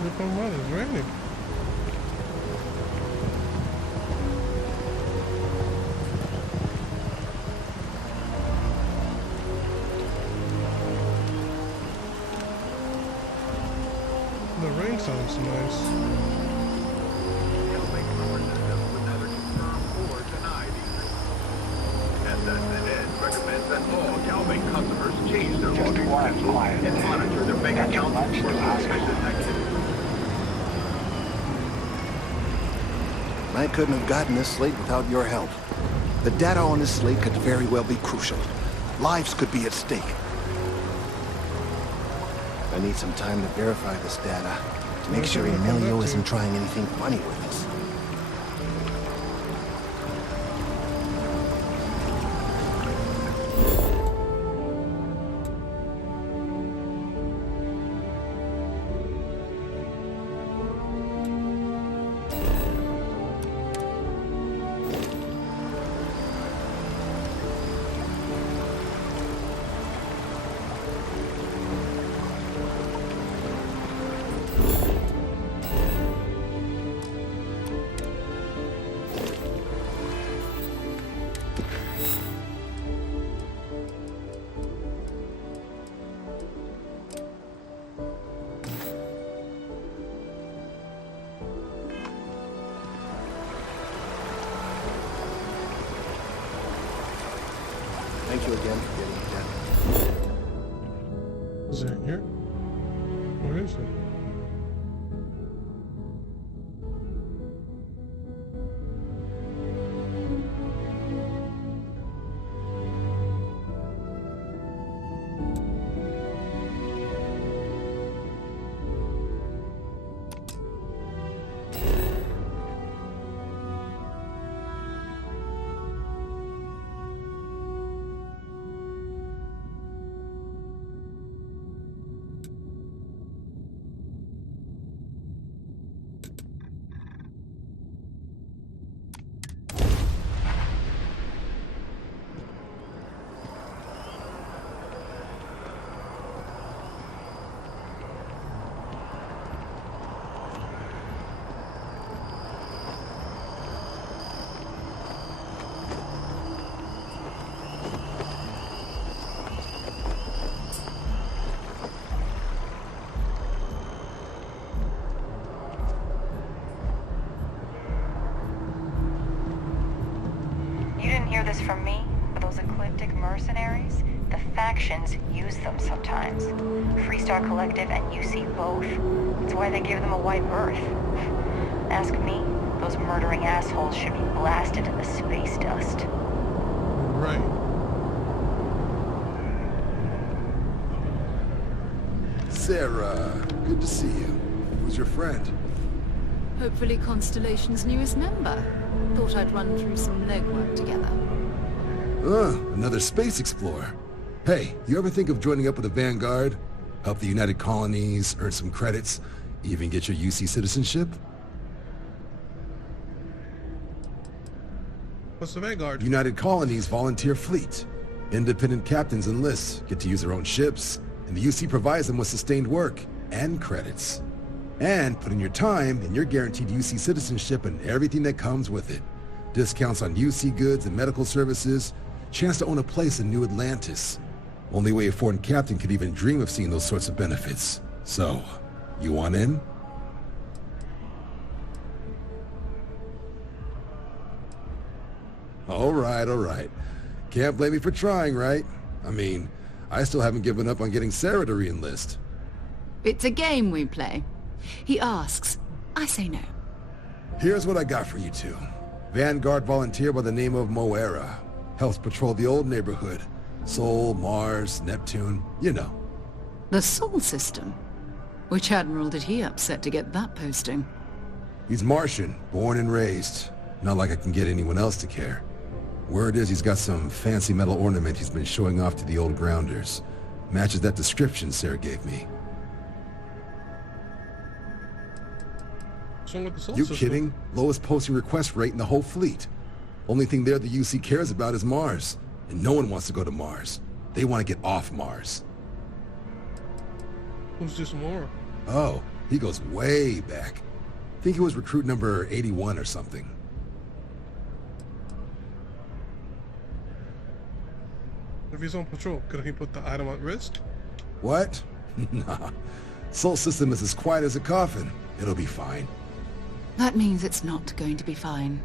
Look on what is raining. The rain sounds nice. SSNN recommends that all Galvin customers change their login credentials and monitor their bank accounts for suspicious activity. I couldn't have gotten this slate without your help. The data on this slate could very well be crucial. Lives could be at stake. I need some time to verify this data, to make sure Emilio isn't trying anything funny with us. you again for getting me dead. Is it here? Where is it? This from me, but those ecliptic mercenaries, the factions use them sometimes. Freestar Collective and UC both. It's why they give them a wide berth. Ask me, those murdering assholes should be blasted in the space dust. Right. Sarah, good to see you. Who's your friend? Hopefully Constellation's newest member. Thought I'd run through some legwork together. Another space explorer. Hey, you ever think of joining up with the Vanguard? Help the United Colonies, earn some credits, even get your UC citizenship? What's the Vanguard? United Colonies volunteer fleet. Independent captains enlist, get to use their own ships, and the UC provides them with sustained work and credits. And put in your time, and you're guaranteed UC citizenship and everything that comes with it. Discounts on UC goods and medical services, chance to own a place in New Atlantis. Only way a foreign captain could even dream of seeing those sorts of benefits. So, you want in? All right. Can't blame me for trying, right? I mean, I still haven't given up on getting Sarah to re-enlist. It's a game we play. He asks, I say no. Here's what I got for you two. Vanguard volunteer by the name of Moera. Helps patrol the old neighborhood. Sol, Mars, Neptune, you know. The Sol system? Which admiral did he upset to get that posting? He's Martian, born and raised. Not like I can get anyone else to care. Word is he's got some fancy metal ornament he's been showing off to the old grounders. Matches that description Sarah gave me. With the Sol you system? Kidding? Lowest posting request rate in the whole fleet. Only thing there the UC cares about is Mars. And no one wants to go to Mars. They want to get off Mars. Who's this more? Oh, he goes way back. Think he was recruit number 81 or something. If he's on patrol, could he put the item at risk? What? Nah. Sol system is as quiet as a coffin. It'll be fine. That means it's not going to be fine.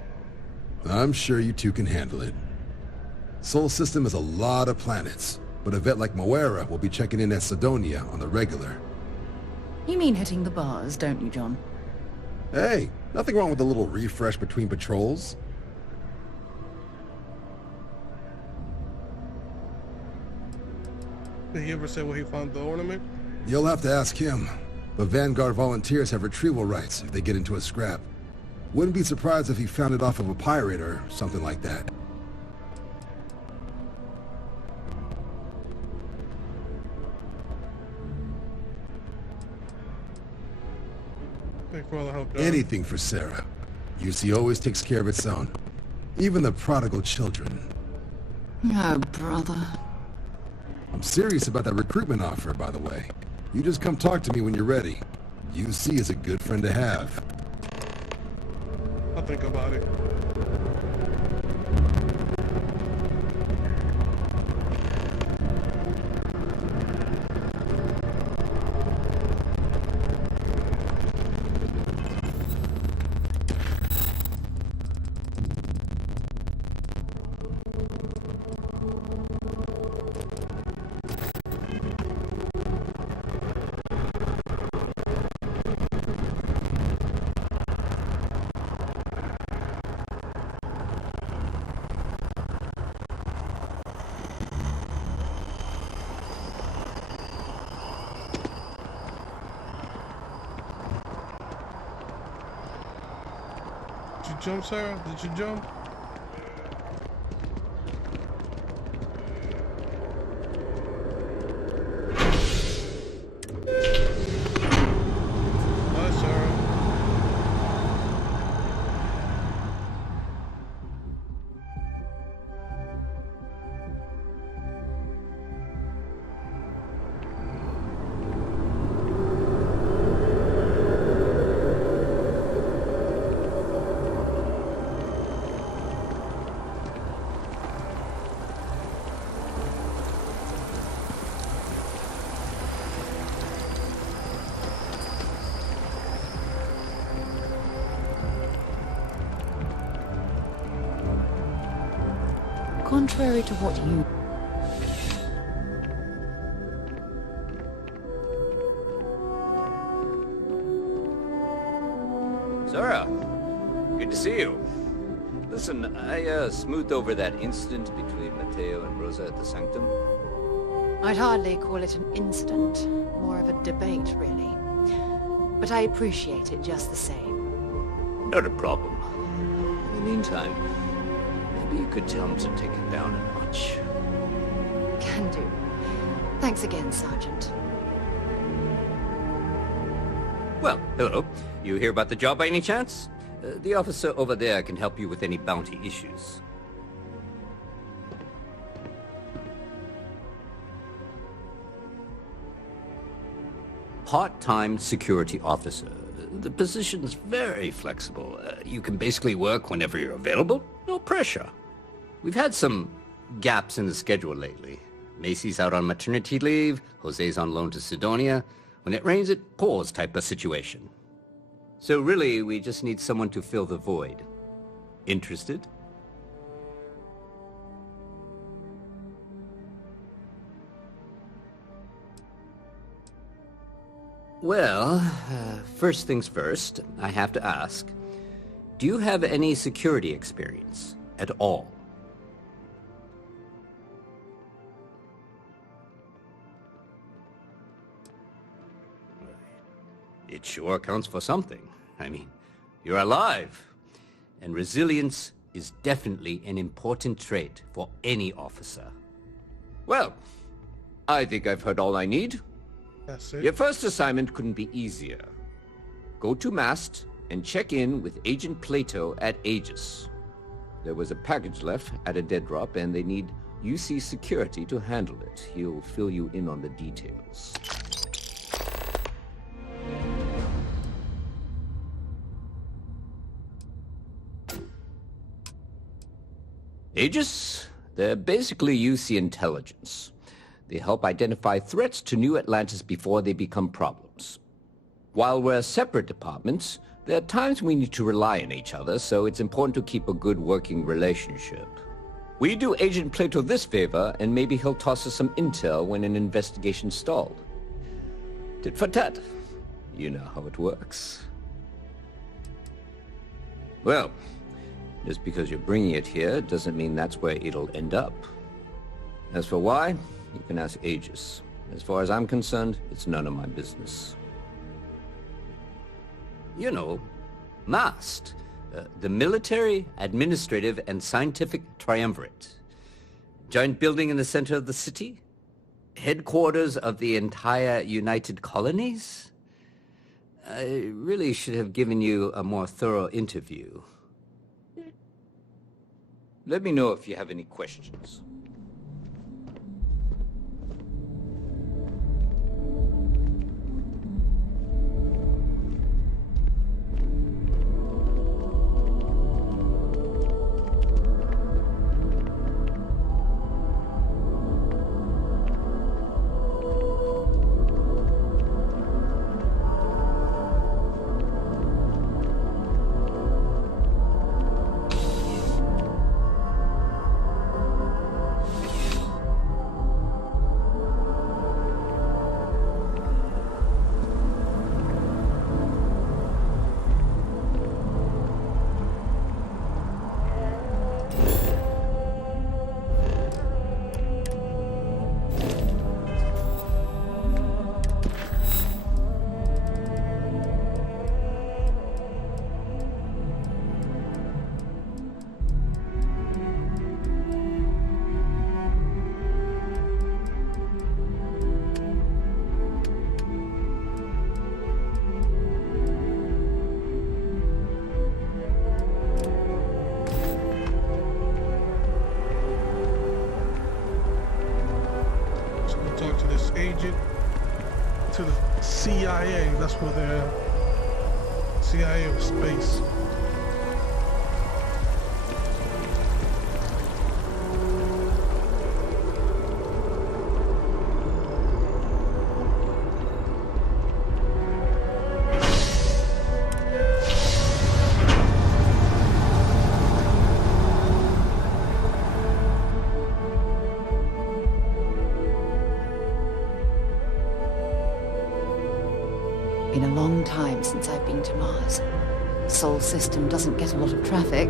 I'm sure you two can handle it. Sol system is a lot of planets, but a vet like Moera will be checking in at Sidonia on the regular. You mean hitting the bars, don't you, John? Hey, nothing wrong with a little refresh between patrols. Did he ever say where he found the ornament? You'll have to ask him. But Vanguard volunteers have retrieval rights if they get into a scrap. Wouldn't be surprised if he found it off of a pirate or something like that. Thanks for all the help, John. Anything for Sarah. UC always takes care of its own. Even the prodigal children. Oh, brother. I'm serious about that recruitment offer, by the way. You just come talk to me when you're ready. UC is a good friend to have. I'll think about it. jump, Sarah? Did you jump? Bye, Sarah. Contrary to what you... Sarah, good to see you. Listen, I smoothed over that incident between Matteo and Rosa at the Sanctum. I'd hardly call it an incident, more of a debate, really. But I appreciate it just the same. Not a problem. In the meantime, maybe you could tell him to take it down a notch. Can do. Thanks again, Sergeant. Well, hello. You hear about the job by any chance? The officer over there can help you with any bounty issues. Part-time security officer. The position's very flexible. You can basically work whenever you're available. No pressure. We've had some gaps in the schedule lately. Macy's out on maternity leave, Jose's on loan to Sidonia. When it rains, it pours type of situation. So really, we just need someone to fill the void. Interested? Well, first things first, I have to ask, do you have any security experience at all? It sure counts for something. I mean, you're alive. And resilience is definitely an important trait for any officer. Well, I think I've heard all I need. That's it. Your first assignment couldn't be easier. Go to Mast and check in with Agent Plato at Aegis. There was a package left at a dead drop, and they need UC security to handle it. He'll fill you in on the details. Aegis? They're basically UC intelligence. They help identify threats to New Atlantis before they become problems. While we're separate departments, there are times we need to rely on each other, so it's important to keep a good working relationship. We do Agent Plato this favor, and maybe he'll toss us some intel when an investigation stalled. Tit for tat. You know how it works. Well, just because you're bringing it here doesn't mean that's where it'll end up. As for why, you can ask Aegis. As far as I'm concerned, it's none of my business. You know, MAST, the Military, Administrative, and Scientific Triumvirate. Giant building in the center of the city? Headquarters of the entire United Colonies? I really should have given you a more thorough interview. Let me know if you have any questions. newest agent to the CIA. That's what they're... CIA of space. Been a long time since I've been to Mars. Sol system doesn't get a lot of traffic.